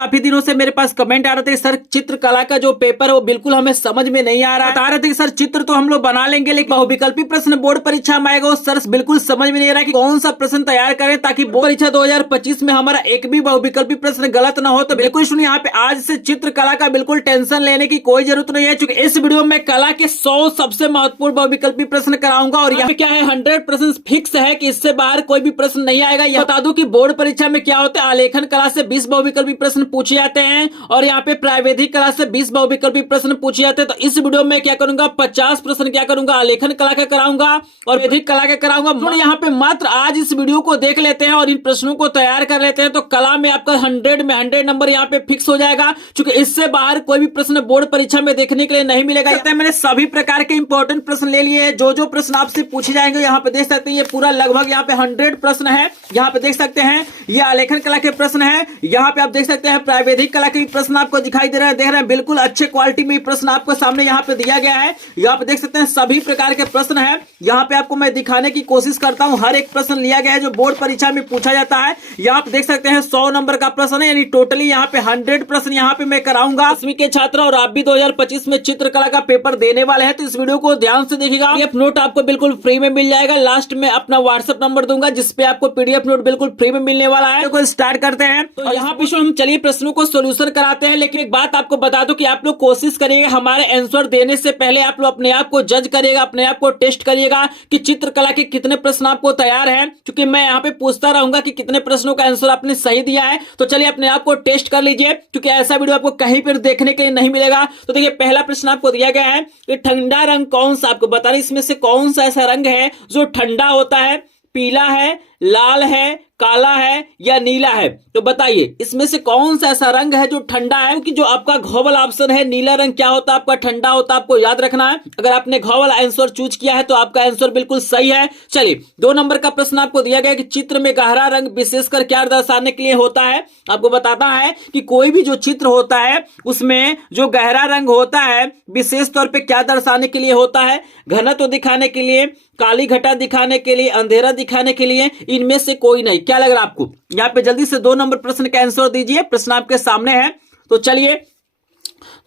काफी दिनों से मेरे पास कमेंट आ रहे थे सर चित्रकला का जो पेपर है वो बिल्कुल हमें समझ में नहीं आ रहा है। बता रहे थे कि सर चित्र तो हम लोग बना लेंगे लेकिन बहुविकल्पी प्रश्न बोर्ड परीक्षा में आएगा वो सर बिल्कुल समझ में नहीं आ रहा कि कौन सा प्रश्न तैयार करें ताकि बोर्ड परीक्षा 2025 में हमारा एक भी बहुविकल्पी प्रश्न गलत ना हो। तो बिल्कुल सुनिए, यहाँ पे आज से चित्रकला का बिल्कुल टेंशन लेने की कोई जरूरत नहीं है, क्योंकि इस वीडियो में कला के 100 सबसे महत्वपूर्ण बहुविकल्पी प्रश्न कराऊंगा और यहाँ पे क्या है 100% फिक्स है कि इससे बाहर कोई भी प्रश्न नहीं आएगा। यह बता दूं कि बोर्ड परीक्षा में क्या होता है, आलेखन कला से 20 बहुविकल्पी प्रश्न पूछे जाते हैं और यहाँ पे प्रावैधिक कला से 20 बहुविकल्पी प्रश्न पूछे जाते हैं। तो इस वीडियो में क्या करूंगा 50 प्रश्न क्या करूंगा आलेखन कला का कराऊंगा और वैदिक कला का कराऊंगा। तो यहाँ पे मात्र आज इस वीडियो को देख लेते हैं और इन प्रश्नों को तैयार कर लेते हैं तो कला में आपका 100 में 100 नंबर यहाँ पे फिक्स हो जाएगा, क्योंकि इससे बाहर कोई भी प्रश्न बोर्ड परीक्षा में देखने के लिए नहीं मिलेगा। मैंने सभी प्रकार के इंपॉर्टेंट प्रश्न ले लिए हैं, जो प्रश्न आपसे पूछे जाएंगे यहाँ पे देख सकते हैं। ये पूरा लगभग यहाँ पे 100 प्रश्न है, यहाँ पे देख सकते हैं। ये आलेखन कला के प्रश्न है, यहाँ पे आप देख सकते हैं प्रावैधिक कला के प्रश्न आपको दिखाई दे रहे हैं, देख रहे हैं बिल्कुल अच्छे क्वालिटी में प्रश्न आपको सामने यहाँ पे दिया गया है। यहाँ पे देख सकते हैं सभी प्रकार के प्रश्न है, यहाँ पे आपको मैं दिखाने की कोशिश करता हूँ। हर एक प्रश्न लिया गया है जो बोर्ड परीक्षा में पूछा जाता है। यहाँ पे देख सकते हैं 100 नंबर का प्रश्न है, यानी टोटली यहाँ पे 100 प्रश्न यहाँ पे मैं कराऊंगा 10वीं के छात्र और आप भी 2025 में चित्रकला का पेपर देने वाले हैं, तो इस वीडियो को ध्यान से देखिएगा। पीडीएफ नोट आपको बिल्कुल फ्री में मिल जाएगा। लास्ट में अपना व्हाट्सएप नंबर दूंगा जिसपे आपको पीडीएफ नोट बिल्कुल फ्री में मिलने वाला है। तो स्टार्ट करते हैं। तो यहाँ पे हम चलिए प्रश्नों को सोल्यूशन कराते हैं, लेकिन एक बात आपको बता दो कि आप लोग कोशिश करिएगा हमारे आंसर देने से पहले आप लोग अपने आप को जज करिएगा, अपने आप को टेस्ट करिएगा कि चित्रकला के कितने प्रश्न आपको तैयार हैं, क्योंकि मैं यहाँ पे पूछता रहूंगा कि कितने प्रश्नों का आंसर आपने सही दिया है। तो चलिए अपने आप को टेस्ट कर लीजिए, क्योंकि ऐसा वीडियो आपको कहीं पर देखने के लिए नहीं मिलेगा। तो देखिए पहला प्रश्न आपको दिया गया है कि ठंडा रंग कौन सा, आपको बताना इसमें से कौन सा ऐसा रंग है जो ठंडा होता है, पीला है, लाल है, काला है या नीला है। तो बताइए इसमें से कौन सा ऐसा रंग है जो ठंडा है, क्योंकि जो आपका घ वाला ऑप्शन है नीला रंग क्या होता है आपका ठंडा होता है, आपको याद रखना है। अगर आपने घ वाला आंसर चूज किया है तो आपका आंसर बिल्कुल सही है। चलिए 2 नंबर का प्रश्न आपको दिया गया कि चित्र में गहरा रंग विशेषकर क्या दर्शाने के लिए होता है। आपको बताता है कि कोई भी जो चित्र होता है उसमें जो गहरा रंग होता है विशेष तौर पर क्या दर्शाने के लिए होता है, घनत्व दिखाने के लिए, काली घटा दिखाने के लिए, अंधेरा दिखाने के लिए, इनमें से कोई नहीं। क्या लग रहा है आपको? यहाँ पे जल्दी से 2 नंबर प्रश्न का आंसर दीजिए, प्रश्न आपके सामने है। तो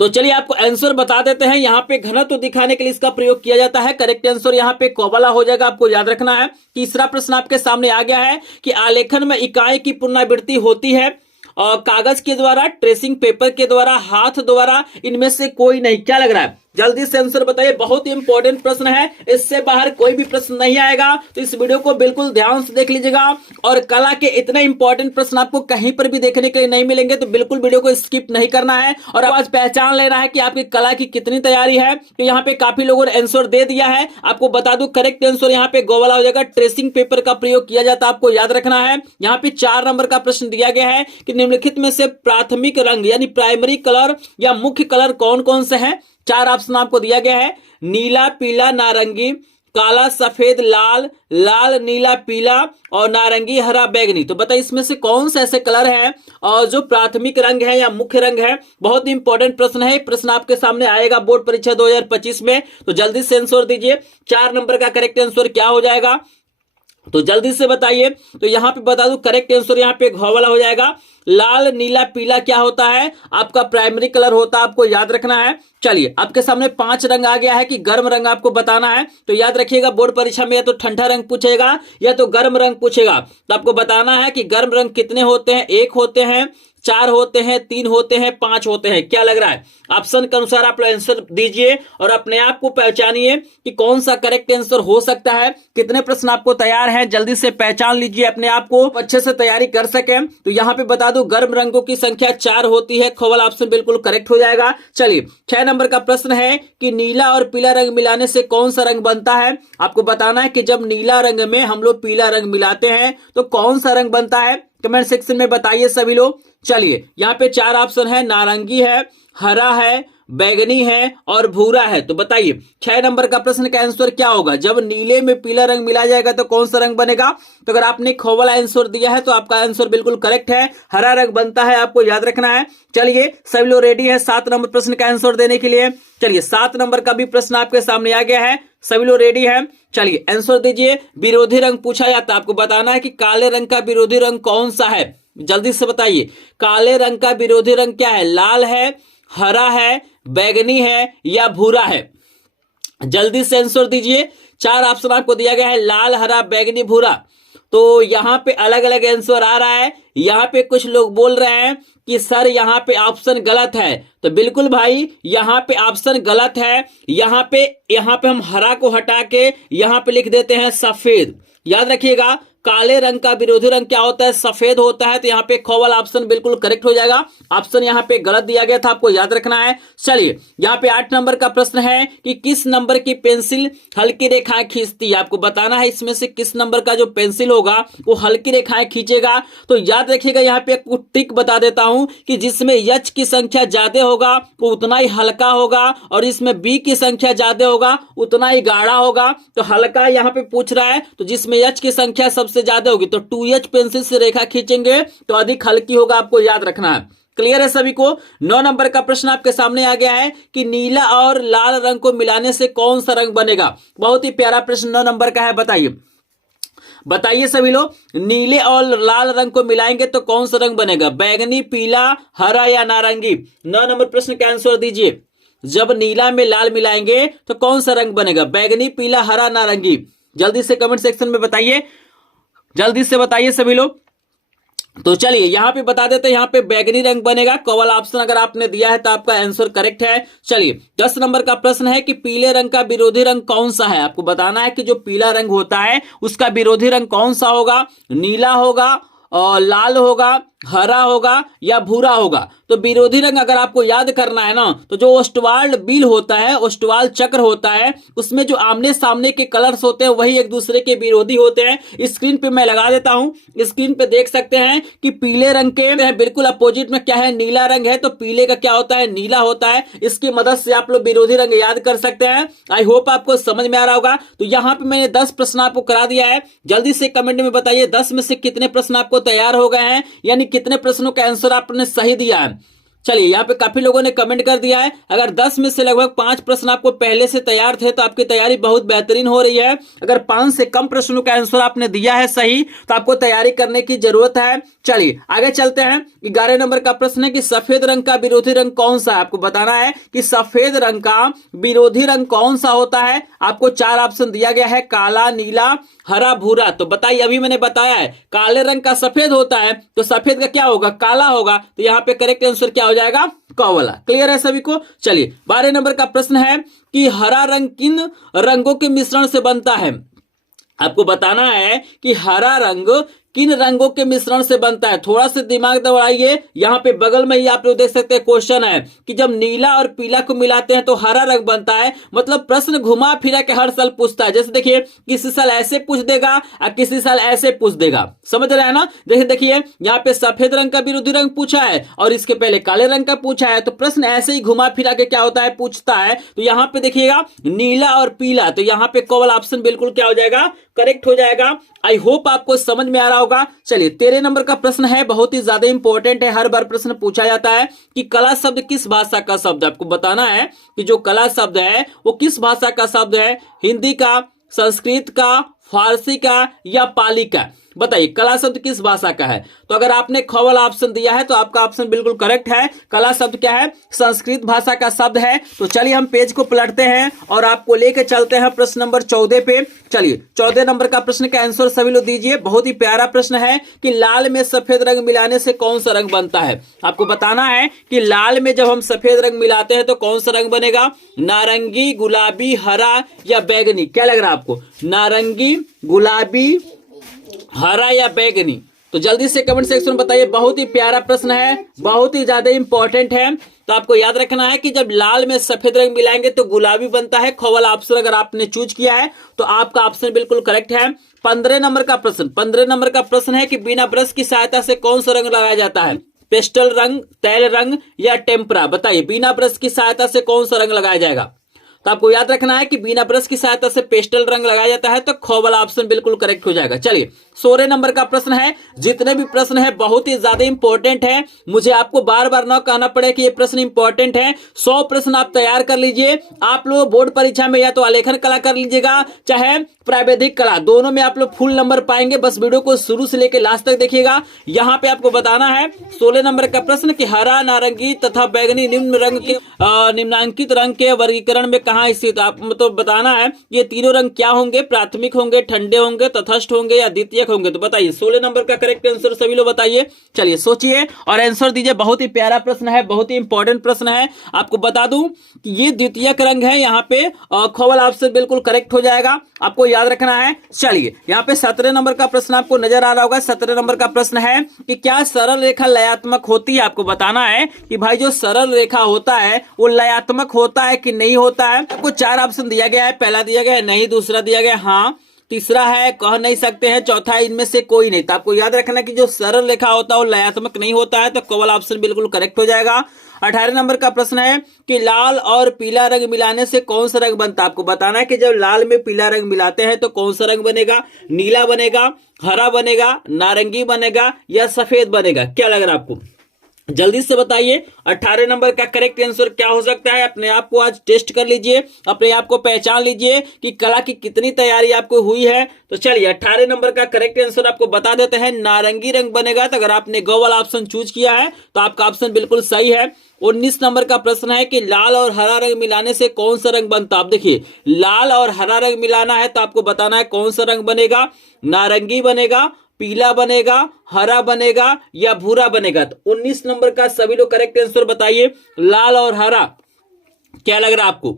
चलिए आपको आंसर बता देते हैं। यहाँ पे घनत्व दिखाने के लिए इसका प्रयोग किया जाता है। करेक्ट आंसर यहाँ पे कोबला हो जाएगा, आपको याद रखना है। तीसरा प्रश्न आपके सामने आ गया है कि आलेखन में इकाई की पुनरावृत्ति होती है और कागज के द्वारा, ट्रेसिंग पेपर के द्वारा, हाथ द्वारा, इनमें से कोई नहीं। क्या लग रहा है? जल्दी से आंसर बताइए। बहुत ही इंपॉर्टेंट प्रश्न है, इससे बाहर कोई भी प्रश्न नहीं आएगा, तो इस वीडियो को बिल्कुल ध्यान से देख लीजिएगा। और कला के इतने इंपॉर्टेंट प्रश्न आपको कहीं पर भी देखने के लिए नहीं मिलेंगे, तो बिल्कुल वीडियो को स्किप नहीं करना है और आज पहचान लेना है कि आपकी कला की कितनी तैयारी है। तो यहाँ पे काफी लोगों ने आंसर दे दिया है, आपको बता दूं करेक्ट आंसर यहाँ पे गोवाला हो जाएगा। ट्रेसिंग पेपर का प्रयोग किया जाता है, आपको याद रखना है। यहाँ पे 4 नंबर का प्रश्न दिया गया है कि निम्नलिखित में से प्राथमिक रंग यानी प्राइमरी कलर या मुख्य कलर कौन कौन से हैं। 4 ऑप्शन आपको दिया गया है, नीला, पीला, नारंगी, काला, सफेद, लाल, लाल, नीला, पीला और नारंगी, हरा, बैगनी। तो बताइए इसमें से कौन से ऐसे कलर हैं और जो प्राथमिक रंग है या मुख्य रंग है। बहुत ही इंपॉर्टेंट प्रश्न है, प्रश्न आपके सामने आएगा बोर्ड परीक्षा 2025 में। तो जल्दी से आंसर दीजिए। 4 नंबर का करेक्ट आंसर क्या हो जाएगा, तो जल्दी से बताइए। तो यहाँ पे बता दूं करेक्ट आंसर यहाँ पे घ वाला हो जाएगा। लाल, नीला, पीला क्या होता है आपका प्राइमरी कलर होता है, आपको याद रखना है। चलिए आपके सामने 5 रंग आ गया है कि गर्म रंग आपको बताना है। तो याद रखिएगा बोर्ड परीक्षा में या तो ठंडा रंग पूछेगा या तो गर्म रंग पूछेगा। तो आपको बताना है कि गर्म रंग कितने होते हैं, 1 होते हैं, 4 होते हैं, 3 होते हैं, 5 होते हैं। क्या लग रहा है? ऑप्शन के अनुसार आप लोग आंसर दीजिए और अपने आप को पहचानिए कि कौन सा करेक्ट आंसर हो सकता है। कितने प्रश्न आपको तैयार हैं, जल्दी से पहचान लीजिए, अपने आप को अच्छे से तैयारी कर सके। तो यहाँ पे बता दो गर्म रंगों की संख्या 4 होती है, ख वाला ऑप्शन बिल्कुल करेक्ट हो जाएगा। चलिए 6 नंबर का प्रश्न है कि नीला और पीला रंग मिलाने से कौन सा रंग बनता है। आपको बताना है कि जब नीला रंग में हम लोग पीला रंग मिलाते हैं तो कौन सा रंग बनता है। कमेंट सेक्शन में बताइए सभी लोग। चलिए यहाँ पे 4 ऑप्शन है, नारंगी है, हरा है, बैगनी है और भूरा है। तो बताइए 6 नंबर का प्रश्न का आंसर क्या होगा। जब नीले में पीला रंग मिला जाएगा तो कौन सा रंग बनेगा। तो अगर आपने ख वाला आंसर दिया है तो आपका आंसर बिल्कुल करेक्ट है, हरा रंग बनता है, आपको याद रखना है। चलिए सभी लोग रेडी है 7 नंबर प्रश्न का आंसर देने के लिए। चलिए 7 नंबर का भी प्रश्न आपके सामने आ गया है, सभी लोग रेडी है। चलिए आंसर दीजिए। विरोधी रंग पूछा जाता है, आपको बताना है कि काले रंग का विरोधी रंग कौन सा है। जल्दी से बताइए, काले रंग का विरोधी रंग क्या है? लाल है, हरा है, बैगनी है या भूरा है? जल्दी से आंसर दीजिए। 4 ऑप्शन आपको दिया गया है, लाल, हरा, बैगनी, भूरा। तो यहाँ पे अलग अलग आंसर आ रहा है। यहाँ पे कुछ लोग बोल रहे हैं कि सर यहाँ पे ऑप्शन गलत है। तो बिल्कुल भाई, यहाँ पे ऑप्शन गलत है। यहाँ पे हम हरा को हटा के यहाँ पे लिख देते हैं सफेद। याद रखिएगा, काले रंग का विरोधी रंग क्या होता है? सफेद होता है। तो यहाँ पे ख वाला ऑप्शन बिल्कुल करेक्ट हो जाएगा। ऑप्शन यहाँ पे गलत दिया गया था, आपको याद रखना है। चलिए, यहाँ पे 8 नंबर का प्रश्न है कि किस नंबर की पेंसिल हल्की रेखाएं खींचती है? आपको बताना है इसमें से किस नंबर का जो पेंसिल होगा वो हल्की रेखाएं खींचेगा। तो याद रखिएगा, यहाँ पे एक ट्रिक बता देता हूं कि जिसमें एच की संख्या ज्यादा होगा वो उतना ही हल्का होगा, और इसमें बी की संख्या ज्यादा होगा उतना ही गाढ़ा होगा। तो हल्का यहाँ पे पूछ रहा है, तो जिसमें एच की संख्या सबसे ज्यादा होगी तो 2H पेंसिल से रेखा खींचेंगे तो अधिक हल्की होगा, आपको याद रखना है। क्लियर है सभी को? 9 नंबर का प्रश्न आपके सामने आ गया है कि नीला और लाल रंग को मिलाने से कौन सा रंग बनेगा? बहुत ही प्यारा प्रश्न 9 नंबर का है। बताइए सभी लोग, नीले और लाल रंग को मिलाएंगे तो कौन सा रंग बनेगा? बैगनी, पीला, हरा या नारंगी? 9 नंबर प्रश्न का आंसर दीजिए। जब नीला में लाल मिलाएंगे तो कौन सा रंग बनेगा? बैगनी, पीला, हरा, नारंगी? जल्दी से कमेंट सेक्शन में बताइए, जल्दी से बताइए सभी लोग। तो चलिए यहां पे बता देते हैं, यहां पे बैगनी रंग बनेगा। कवल ऑप्शन अगर आपने दिया है तो आपका आंसर करेक्ट है। चलिए 10 नंबर का प्रश्न है कि पीले रंग का विरोधी रंग कौन सा है? आपको बताना है कि जो पीला रंग होता है उसका विरोधी रंग कौन सा होगा? नीला होगा, और लाल होगा, हरा होगा या भूरा होगा? तो विरोधी रंग अगर आपको याद करना है ना, तो जो ओस्टवाल्ड बिल होता है, ओस्टवाल्ड चक्र होता है, उसमें जो आमने सामने के कलर्स होते हैं वही एक दूसरे के विरोधी होते हैं। स्क्रीन पे मैं लगा देता हूं, स्क्रीन पे देख सकते हैं कि पीले रंग के बिल्कुल अपोजिट में क्या है? नीला रंग है। तो पीले का क्या होता है? नीला होता है। इसकी मदद से आप लोग विरोधी रंग याद कर सकते हैं। आई होप आपको समझ में आ रहा होगा। तो यहाँ पे मैंने 10 प्रश्न आपको करा दिया है। जल्दी से कमेंट में बताइए 10 में से कितने प्रश्न आपको तैयार हो गए हैं, यानी कितने प्रश्नों का आंसर आपने सही दिया है। चलिए यहाँ पे काफी लोगों ने कमेंट कर दिया है। अगर 10 में से लगभग 5 प्रश्न आपको पहले से तैयार थे तो आपकी तैयारी बहुत बेहतरीन हो रही है। अगर 5 से कम प्रश्नों का आंसर आपने दिया है सही तो आपको तैयारी करने की जरूरत है। चलिए आगे चलते हैं। 11 नंबर का प्रश्न है कि सफेद रंग का विरोधी रंग कौन सा है? आपको बताना है कि सफेद रंग का विरोधी रंग कौन सा होता है। आपको 4 ऑप्शन दिया गया है, काला, नीला, हरा, भूरा। तो बताइए, अभी मैंने बताया है काले रंग का सफेद होता है, तो सफेद का क्या होगा? काला होगा। तो यहाँ पे करेक्ट आंसर क्या हो जाएगा? क वाला। क्लियर है सभी को? चलिए 12 नंबर का प्रश्न है कि हरा रंग किन रंगों के मिश्रण से बनता है? आपको बताना है कि हरा रंग किन रंगों के मिश्रण से बनता है। थोड़ा सा दिमाग दौड़ाइए। यहाँ पे बगल में ही आप लोग देख सकते हैं क्वेश्चन है कि जब नीला और पीला को मिलाते हैं तो हरा रंग बनता है। मतलब प्रश्न घुमा फिरा के हर साल पूछता है। जैसे देखिए, किसी साल ऐसे पूछ देगा और किसी साल ऐसे पूछ देगा। समझ रहे हैं ना? देखिए यहाँ पे सफेद रंग का विरोधी रंग पूछा है और इसके पहले काले रंग का पूछा है। तो प्रश्न ऐसे ही घुमा फिरा के क्या होता है? पूछता है। तो यहाँ पे देखिएगा नीला और पीला, तो यहाँ पे केवल ऑप्शन बिल्कुल क्या हो जाएगा? करेक्ट हो जाएगा। आई होप आपको समझ में आ रहा होगा। चलिए 13 नंबर का प्रश्न है, बहुत ही ज्यादा इंपॉर्टेंट है। हर बार प्रश्न पूछा जाता है कि कला शब्द किस भाषा का शब्द है। आपको बताना है कि जो कला शब्द है वो किस भाषा का शब्द है? हिंदी का, संस्कृत का, फारसी का या पाली का? बताइए कला शब्द किस भाषा का है। तो अगर आपने ख वाला ऑप्शन दिया है तो आपका ऑप्शन बिल्कुल करेक्ट है। कला शब्द क्या है? संस्कृत भाषा का शब्द है। तो चलिए हम पेज को पलटते हैं और आपको लेके चलते हैं प्रश्न नंबर 14 पे। चलिए 14 नंबर का प्रश्न का आंसर सभी लोग दीजिए। बहुत ही प्यारा प्रश्न है कि लाल में सफेद रंग मिलाने से कौन सा रंग बनता है। आपको बताना है कि लाल में जब हम सफेद रंग मिलाते हैं तो कौन सा रंग बनेगा? नारंगी, गुलाबी, हरा या बैगनी? क्या लग रहा है आपको? नारंगी, गुलाबी, हरा या बैगनी? तो जल्दी से कमेंट सेक्शन में बताइए। बहुत ही प्यारा प्रश्न है, बहुत ही ज्यादा इंपॉर्टेंट है। तो आपको याद रखना है कि जब लाल में सफेद रंग मिलाएंगे तो गुलाबी बनता है। ख वाला ऑप्शन अगर आपने चूज किया है तो आपका ऑप्शन बिल्कुल करेक्ट है। 15 नंबर का प्रश्न, 15 नंबर का प्रश्न है कि बिना ब्रश की सहायता से कौन सा रंग लगाया जाता है? पेस्टल रंग, तैल रंग या टेम्परा? बताइए बिना ब्रश की सहायता से कौन सा रंग लगाया जाएगा? तो आपको याद रखना है कि बिना ब्रश की सहायता से पेस्टल रंग लगाया जाता है, तो ख वाला ऑप्शन बिल्कुल करेक्ट हो जाएगा। चलिए 16 नंबर का प्रश्न है। जितने भी प्रश्न है बहुत ही ज्यादा इंपॉर्टेंट है, मुझे आपको बार बार ना कहना पड़े कि ये प्रश्न इंपॉर्टेंट है। 100 प्रश्न आप तैयार कर लीजिए। आप लोग बोर्ड परीक्षा में या तो आलेखन कला कर लीजिएगा, चाहे प्रावैधिक कला, दोनों में आप लोग फुल नंबर पाएंगे। बस वीडियो को शुरू से लेकर लास्ट तक देखिएगा। यहाँ पे आपको बताना है 16 नंबर का प्रश्न कि हरा, नारंगी तथा बैगनी निम्न रंग के निम्नांकित रंग के वर्गीकरण में कहाँ स्थित। आप तो बताना है ये तीनों रंग क्या होंगे, प्राथमिक होंगे, ठंडे होंगे, तटस्थ होंगे या द्वितीयक होंगे। तो बताइए 16 नंबर का करेक्ट आंसर सभी लोग बताइए। चलिए सोचिए और आंसर दीजिए। बहुत ही प्यारा प्रश्न है, बहुत ही इंपॉर्टेंट प्रश्न है। आपको बता दूं कि ये द्वितीयक रंग है। यहाँ पे ख वाला ऑप्शन बिल्कुल करेक्ट हो जाएगा, आपको याद रखना है। चलिए यहाँ पे 17 नंबर का प्रश्न आपको नजर आ रहा होगा। 17 नंबर का प्रश्न है कि क्या सरल रेखा लयात्मक होती है। आपको बताना है कि भाई जो सरल रेखा होता है वो लयात्मक होता है कि नहीं होता है। आपको 4 ऑप्शन दिया गया है। पहला दिया गया है नहीं, दूसरा दिया गया हाँ, तीसरा है कह नहीं सकते हैं, चौथा है इनमें से कोई नहीं। तो आपको याद रखना कि जो सरल रेखा होता है वो लयात्मक नहीं होता है, तो क वाला ऑप्शन बिल्कुल करेक्ट हो जाएगा। 18 नंबर का प्रश्न है कि लाल और पीला रंग मिलाने से कौन सा रंग बनता है। आपको बताना है कि जब लाल में पीला रंग मिलाते हैं तो कौन सा रंग बनेगा। नीला बनेगा, हरा बनेगा, नारंगी बनेगा या सफेद बनेगा। क्या लग रहा है आपको, जल्दी से बताइए। 18 नंबर का करेक्ट आंसर क्या हो सकता है। अपने आप को आज टेस्ट कर लीजिए, अपने आप को पहचान लीजिए कि कला की कितनी तैयारी आपको हुई है। तो चलिए 18 नंबर का करेक्ट आंसर आपको बता देते हैं, नारंगी रंग बनेगा। तो अगर आपने गो वाला ऑप्शन चूज किया है तो आपका ऑप्शन बिल्कुल सही है। 19 नंबर का प्रश्न है कि लाल और हरा रंग मिलाने से कौन सा रंग बनता है। आप देखिए लाल और हरा रंग मिलाना है तो आपको बताना है कौन सा रंग बनेगा। नारंगी बनेगा, पीला बनेगा, हरा बनेगा या भूरा बनेगा। तो 19 नंबर का सभी लोग करेक्ट आंसर बताइए। लाल और हरा क्या लग रहा है आपको।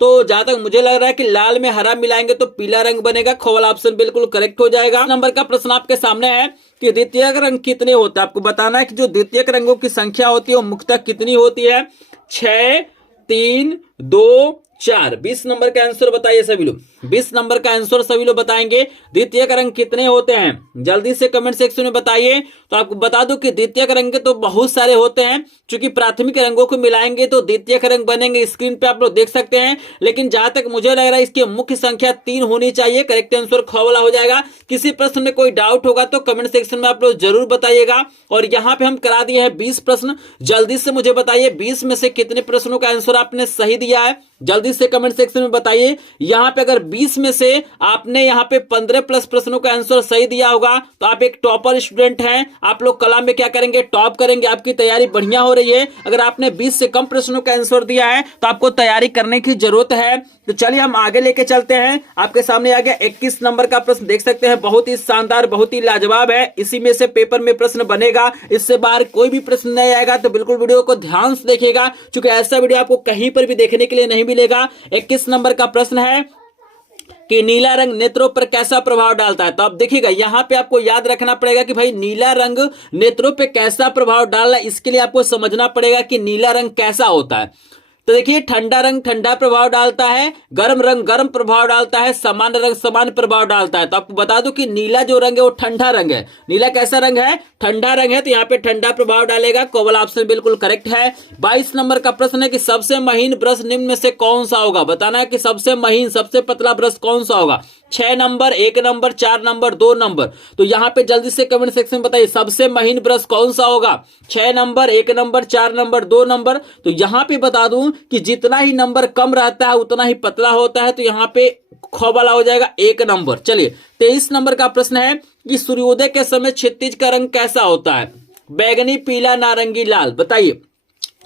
तो जहां तक मुझे लग रहा है कि लाल में हरा मिलाएंगे तो पीला रंग बनेगा। ख वाला ऑप्शन बिल्कुल करेक्ट हो जाएगा। नंबर का प्रश्न आपके सामने है कि द्वितीयक रंग कितने होते हैं। आपको बताना है कि जो द्वितीयक रंगों की संख्या होती है वो मुख्यतः कितनी होती है। 6, 3, 2, 4। 20 नंबर का आंसर बताइए सभी लोग। 20 नंबर का आंसर सभी लोग बताएंगे। द्वितीयक रंग कितने होते हैं जल्दी से कमेंट सेक्शन में बताइए। तो आपको बता दूं कि द्वितीयक रंग तो बहुत सारे होते हैं, क्योंकि प्राथमिक रंगों को मिलाएंगे तो द्वितीयक रंग बनेंगे। स्क्रीन पे आप लोग देख सकते हैं, लेकिन जहां तक मुझे लग रहा है इसकी मुख्य संख्या 3 होनी चाहिए। करेक्ट आंसर ख वाला हो जाएगा। किसी प्रश्न में कोई डाउट होगा तो कमेंट सेक्शन में आप लोग जरूर बताइएगा। और यहाँ पे हम करा दिए हैं 20 प्रश्न। जल्दी से मुझे बताइए 20 में से कितने प्रश्नों का आंसर आपने सही दिया है। जल्दी से कमेंट सेक्शन में बताइए। यहाँ पे अगर 20 में से आपने यहाँ पे 15 प्लस प्रश्नों का आंसर सही दिया होगा तो आप एक टॉपर स्टूडेंट हैं। आप लोग कला में क्या करेंगे, टॉप करेंगे। आपकी तैयारी बढ़िया हो रही है। अगर आपने 20 से कम प्रश्नों का आंसर दिया है तो आपको तैयारी करने की जरूरत है। तो चलिए हम आगे लेके चलते हैं। आपके सामने आ गया 21 नंबर का प्रश्न, देख सकते हैं बहुत ही शानदार, बहुत ही लाजवाब है। इसी में से पेपर में प्रश्न बनेगा, इससे बाहर कोई भी प्रश्न नहीं आएगा। तो बिल्कुल वीडियो को ध्यान से देखिएगा, क्योंकि ऐसा वीडियो आपको कहीं पर भी देखने के लिए नहीं मिलेगा। 21 नंबर का प्रश्न है कि नीला रंग नेत्रों पर कैसा प्रभाव डालता है। तो आप देखिएगा यहाँ पे आपको याद रखना पड़ेगा कि भाई नीला रंग नेत्रों पे कैसा प्रभाव डाल रहा है। इसके लिए आपको समझना पड़ेगा कि नीला रंग कैसा होता है। तो देखिए ठंडा रंग ठंडा प्रभाव डालता है, गर्म रंग गर्म प्रभाव डालता है, सामान्य रंग सामान्य प्रभाव डालता है। तो आपको बता दूं कि नीला जो रंग है वो ठंडा रंग है। नीला कैसा रंग है, ठंडा रंग है। तो यहाँ पे ठंडा प्रभाव डालेगा। क वाला ऑप्शन बिल्कुल करेक्ट है। 22 नंबर का प्रश्न है कि सबसे महीन ब्रश निम्न में से कौन सा होगा। बताना है कि सबसे महीन सबसे पतला ब्रश कौन सा होगा। 6 नंबर, 1 नंबर, 4 नंबर, 2 नंबर। तो यहाँ पे जल्दी से कमेंट सेक्शन में बताइए सबसे महीन ब्रश कौन सा होगा। 6 नंबर, 1 नंबर, 4 नंबर, 2 नंबर। तो यहाँ पे बता दूं कि जितना ही नंबर कम रहता है उतना ही पतला होता है। तो यहाँ पे ख वाला हो जाएगा 1 नंबर। चलिए 23 नंबर का प्रश्न है कि सूर्योदय के समय क्षितिज का रंग कैसा होता है। बैगनी, पीला, नारंगी, लाल। बताइए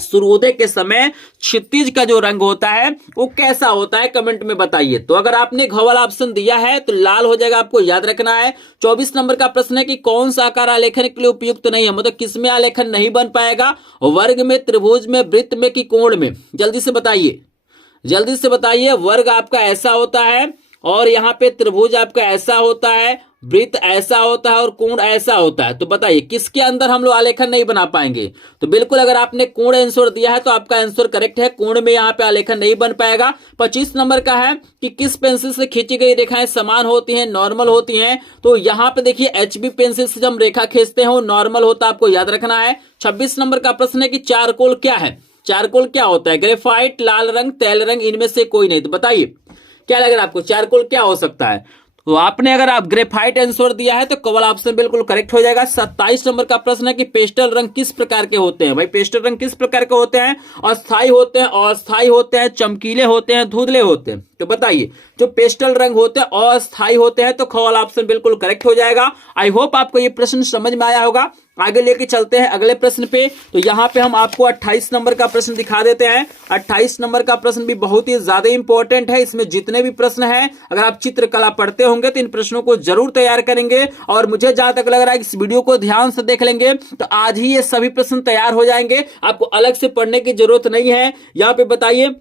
सूर्योदय के समय क्षितिज का जो रंग होता है वो कैसा होता है, कमेंट में बताइए। तो अगर आपने घ वाला ऑप्शन दिया है तो लाल हो जाएगा, आपको याद रखना है। 24 नंबर का प्रश्न है कि कौन सा आकार आलेखन के लिए उपयुक्त नहीं है। मतलब किसमें आलेखन नहीं बन पाएगा, वर्ग में, त्रिभुज में, वृत्त में कि कोण में। जल्दी से बताइए, जल्दी से बताइए। वर्ग आपका ऐसा होता है और यहाँ पे त्रिभुज आपका ऐसा होता है, वृत्त ऐसा होता है और कोण ऐसा होता है। तो बताइए किसके अंदर हम लोग आलेखन नहीं बना पाएंगे। तो बिल्कुल अगर आपने कोण आंसर दिया है तो आपका आंसर करेक्ट है। कोण में यहाँ पे आलेखन नहीं बन पाएगा। 25 नंबर का है कि किस पेंसिल से खींची गई रेखाएं समान होती हैं, नॉर्मल होती हैं। तो यहाँ पे देखिए HB पेंसिल से जब हम रेखा खींचते हैं वो नॉर्मल होता है, आपको याद रखना है। 26 नंबर का प्रश्न है कि चारकोल क्या है। चारकोल क्या होता है? ग्रेफाइट, लाल रंग, तेल रंग, इनमें से कोई नहीं। तो बताइए क्या लग रहा है आपको, चारकोल क्या हो सकता है? तो आपने अगर आप ग्रेफाइट आंसर दिया है तो कवल ऑप्शन बिल्कुल करेक्ट हो जाएगा। 27 नंबर का प्रश्न है कि पेस्टल रंग किस प्रकार के होते हैं? भाई पेस्टल रंग किस प्रकार के होते हैं? अस्थाई होते हैं, अस्थाई होते हैं, चमकीले होते हैं, धुंधले होते हैं। तो बताइए जो पेस्टल रंग होते हैं अस्थाई होते हैं, तो कवल ऑप्शन बिल्कुल करेक्ट हो जाएगा। आई होप आपको ये प्रश्न समझ में आया होगा। आगे लेके चलते हैं अगले प्रश्न पे। तो यहाँ पे हम आपको 28 नंबर का प्रश्न दिखा देते हैं। 28 नंबर का प्रश्न भी बहुत ही ज्यादा इंपॉर्टेंट है। इसमें जितने भी प्रश्न हैं, अगर आप चित्रकला पढ़ते होंगे तो इन प्रश्नों को जरूर तैयार करेंगे। और मुझे जहां तक लग रहा है इस वीडियो को ध्यान से देख लेंगे तो आज ही ये सभी प्रश्न तैयार हो जाएंगे, आपको अलग से पढ़ने की जरूरत नहीं है। यहाँ पे बताइए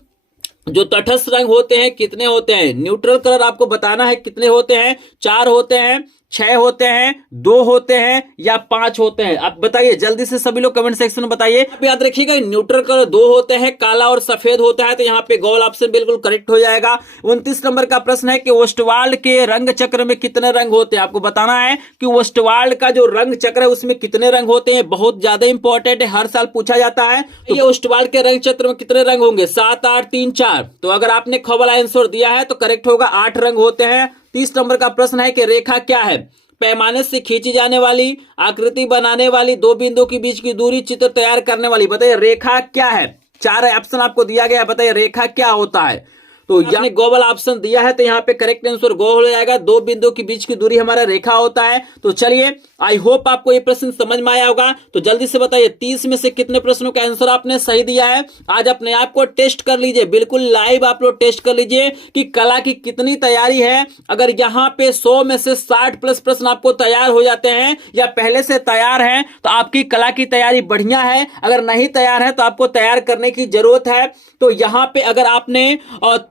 जो तटस्थ रंग होते हैं कितने होते हैं? न्यूट्रल कलर आपको बताना है कितने होते हैं? 4 होते हैं, 6 होते हैं, 2 होते हैं या 5 होते हैं? आप बताइए जल्दी से, सभी लोग कमेंट सेक्शन में बताइए। आप याद रखिएगा न्यूट्रल कलर 2 होते हैं, काला और सफेद होता है, तो यहाँ पे गोल ऑप्शन बिल्कुल करेक्ट हो जाएगा। 29 नंबर का प्रश्न है कि ओस्टवाल्ड के रंग चक्र में कितने रंग होते हैं? आपको बताना है कि ओस्टवाल्ड का जो रंग चक्र है उसमें कितने रंग होते हैं। बहुत ज्यादा इंपॉर्टेंट है, हर साल पूछा जाता है। तो ये ओस्टवाल्ड के रंग चक्र में कितने रंग होंगे? 7, 8, 3, 4। तो अगर आपने ख वाला आंसर दिया है तो करेक्ट होगा, 8 रंग होते हैं। 30 नंबर का प्रश्न है कि रेखा क्या है? पैमाने से खींची जाने वाली, आकृति बनाने वाली, 2 बिंदु के बीच की दूरी, चित्र तैयार करने वाली। बताइए रेखा क्या है? 4 ऑप्शन आपको दिया गया है, बताइए रेखा क्या होता है? तो आपने गो वाला ऑप्शन दिया है तो यहाँ पे करेक्ट आंसर गो हो जाएगा। 2 बिंदु के बीच की दूरी हमारा रेखा होता है। तो चलिए आई होप आपको ये प्रश्न समझ में आया होगा। तो जल्दी से बताइए 30 में से कितने प्रश्नों का आंसर आपने सही दिया है। आज अपने आप को टेस्ट कर लीजिए, बिल्कुल लाइव आप लोग टेस्ट कर लीजिए कि कला की कितनी तैयारी है। अगर यहाँ पे 100 में से 60 प्लस प्रश्न आपको तैयार हो जाते हैं या पहले से तैयार हैं तो आपकी कला की तैयारी बढ़िया है। अगर नहीं तैयार है तो आपको तैयार करने की जरूरत है। तो यहाँ पे अगर आपने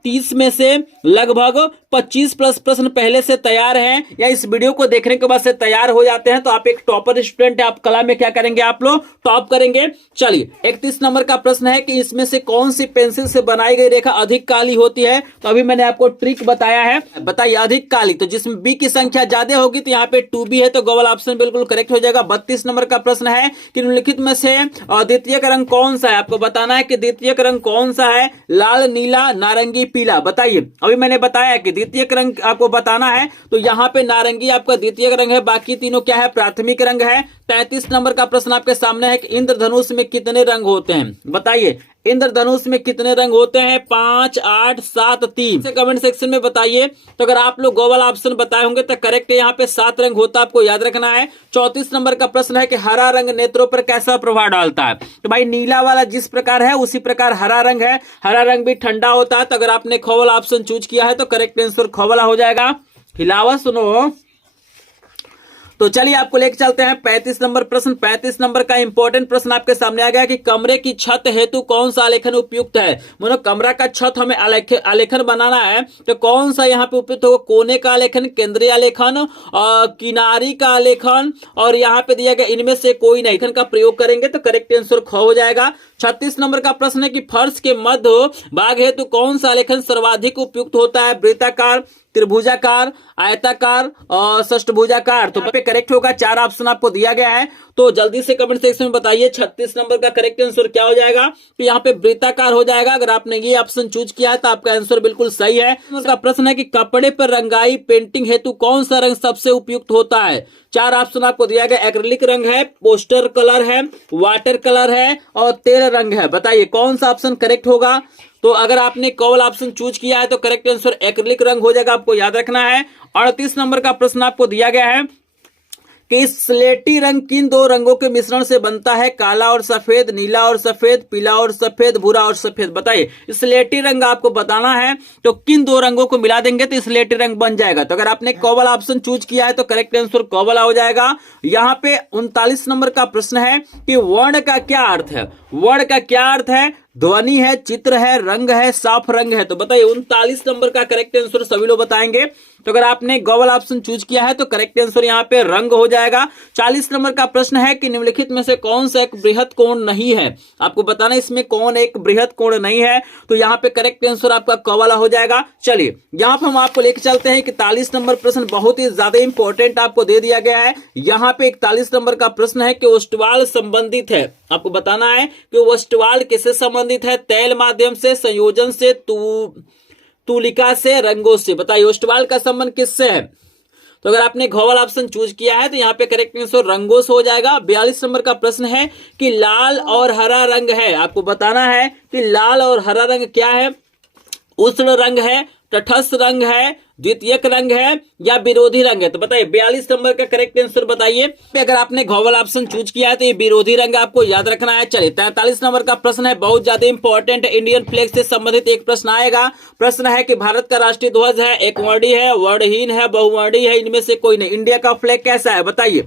30 में से लगभग 25 प्लस प्रश्न पहले से तैयार हैं या इस वीडियो को देखने के बाद से तैयार हो जाते हैं तो आप एक टॉपर स्टूडेंट है। आप कला में क्या करेंगे? आप लोग टॉप करेंगे। चलिए 31 नंबर का प्रश्न है कि इसमें से कौन सी पेंसिल से बनाई गई रेखा अधिक काली होती है? तो अभी मैंने आपको ट्रिक बताया है, बताइए अधिक काली। तो जिसमें बी की संख्या ज्यादा होगी तो यहाँ पे 2B है, तो गो वाला ऑप्शन बिल्कुल करेक्ट हो जाएगा। 32 नंबर का प्रश्न है कि निम्नलिखित में से द्वितीय रंग कौन सा है? आपको बताना है कि द्वितीय रंग कौन सा है। लाल, नीला, नारंगी, पीला। बताइए अभी मैंने बताया कि द्वितीय रंग आपको बताना है, तो यहाँ पे नारंगी आपका द्वितीय रंग है, बाकी तीनों क्या है? प्राथमिक रंग है। 33 नंबर का प्रश्न आपके सामने है कि इंद्रधनुष में कितने रंग होते हैं? बताइए इंद्रधनुष में कितने रंग होते हैं? 5, 8, 7, 3 से कमेंट सेक्शन में बताइए। तो अगर आप लोग गो वाला ऑप्शन बताए होंगे तो करेक्ट है, यहाँ पे 7 रंग होता है, आपको याद रखना है। 34 नंबर का प्रश्न है कि हरा रंग नेत्रों पर कैसा प्रभाव डालता है? तो भाई नीला वाला जिस प्रकार है उसी प्रकार हरा रंग है। हरा रंग भी ठंडा होता है। तो अगर आपने ख वाला ऑप्शन चूज किया है तो करेक्ट आंसर ख वाला हो जाएगा। हिलावा सुनो। तो चलिए आपको लेके चलते हैं 35 नंबर प्रश्न। 35 नंबर का इंपॉर्टेंट प्रश्न आपके सामने आ गया कि कमरे की छत हेतु कौन सा आलेखन उपयुक्त है? मतलब कमरा का छत हमें आलेखन बनाना है तो कौन सा यहाँ पे उपयुक्त होगा? कोने का आलेखन, केंद्रीय आलेखन, किनारी का आलेखन, और यहाँ पे दिया गया इनमें से कोई नहीं आलेखन का प्रयोग करेंगे तो करेक्ट आंसर ख हो जाएगा। 36 नंबर का प्रश्न है कि फर्श के मध्य भाग हेतु कौन सा आलेखन सर्वाधिक उपयुक्त होता है? वृत्ताकार, त्रिभुजाकार, आयताकार और षष्ठभुजाकार। तो करेक्ट होगा। 4 ऑप्शन आपको दिया गया है, तो जल्दी से कमेंट सेक्शन में बताइए 36 नंबर का करेक्ट आंसर क्या हो जाएगा? तो यहाँ पे वृत्ताकार हो जाएगा। अगर आपने ये ऑप्शन चूज किया है तो आपका आंसर बिल्कुल सही है। उसका प्रश्न है कि कपड़े पर रंगाई पेंटिंग हेतु कौन सा रंग सबसे उपयुक्त होता है? 4 ऑप्शन आपको दिया गया। एक्रिलिक रंग है, पोस्टर कलर है, वाटर कलर है और तेल रंग है। बताइए कौन सा ऑप्शन करेक्ट होगा? तो अगर आपने कॉल ऑप्शन चूज किया है तो करेक्ट आंसर एक्रिलिक रंग हो जाएगा, आपको याद रखना है। 38 नंबर का प्रश्न आपको दिया गया है कि स्लेटी रंग किन 2 रंगों के मिश्रण से बनता है? काला और सफेद, नीला और सफेद, पीला और सफेद, भूरा और सफेद। बताइए स्लेटी रंग आपको बताना है तो किन 2 रंगों को मिला देंगे तो स्लेटी रंग बन जाएगा। तो अगर आपने क वाला ऑप्शन चूज किया है तो करेक्ट आंसर क वाला हो जाएगा। यहाँ पे 39 नंबर का प्रश्न है कि वर्ण का क्या अर्थ है? वर्ण का क्या अर्थ है? ध्वनि है, चित्र है, रंग है, साफ रंग है। तो बताइए 39 नंबर का करेक्ट आंसर सभी लोग बताएंगे। तो अगर आपने ग वाला ऑप्शन चूज किया है तो करेक्ट आंसर यहाँ पे रंग हो जाएगा। 40 नंबर का प्रश्न है कि निम्नलिखित में से कौन सा एक बृहद कोण नहीं है? आपको बताना इसमें कौन एक बृहद कोण नहीं है। तो यहाँ पे करेक्ट आंसर आपका क वाला हो जाएगा। चलिए यहाँ पे हम आपको लेके चलते हैं। 41 नंबर प्रश्न बहुत ही ज्यादा इंपॉर्टेंट आपको दे दिया गया है। यहाँ पे 41 नंबर का प्रश्न है कि ओस्टवाल संबंधित है। आपको बताना है कि वस्टवाल्ड किससे संबंधित है? तेल माध्यम से, संयोजन से, तुलिका से, रंगों से। बताइए वस्टवाल्ड का संबंध किससे है? तो अगर आपने घ वाला ऑप्शन चूज किया है तो यहाँ पे करेक्ट आंसर रंगों से हो जाएगा। 42 नंबर का प्रश्न है कि लाल और हरा रंग है। आपको बताना है कि लाल और हरा रंग क्या है? उष्ण रंग है, तटस्थ रंग है, द्वितीयक रंग है या विरोधी रंग है? तो बताइए 42 नंबर का करेक्ट आंसर बताइए। अगर आपने घ वाला ऑप्शन चूज किया है तो ये विरोधी रंग आपको याद रखना है। चलिए 43 नंबर का प्रश्न है, बहुत ज्यादा इंपॉर्टेंट, इंडियन फ्लैग से संबंधित एक प्रश्न आएगा। प्रश्न है कि भारत का राष्ट्रीय ध्वज है, एक वर्णीय है, वर्णहीन है, बहुवर्णीय है, इनमें से कोई नहीं। इंडिया का फ्लैग कैसा है बताइए?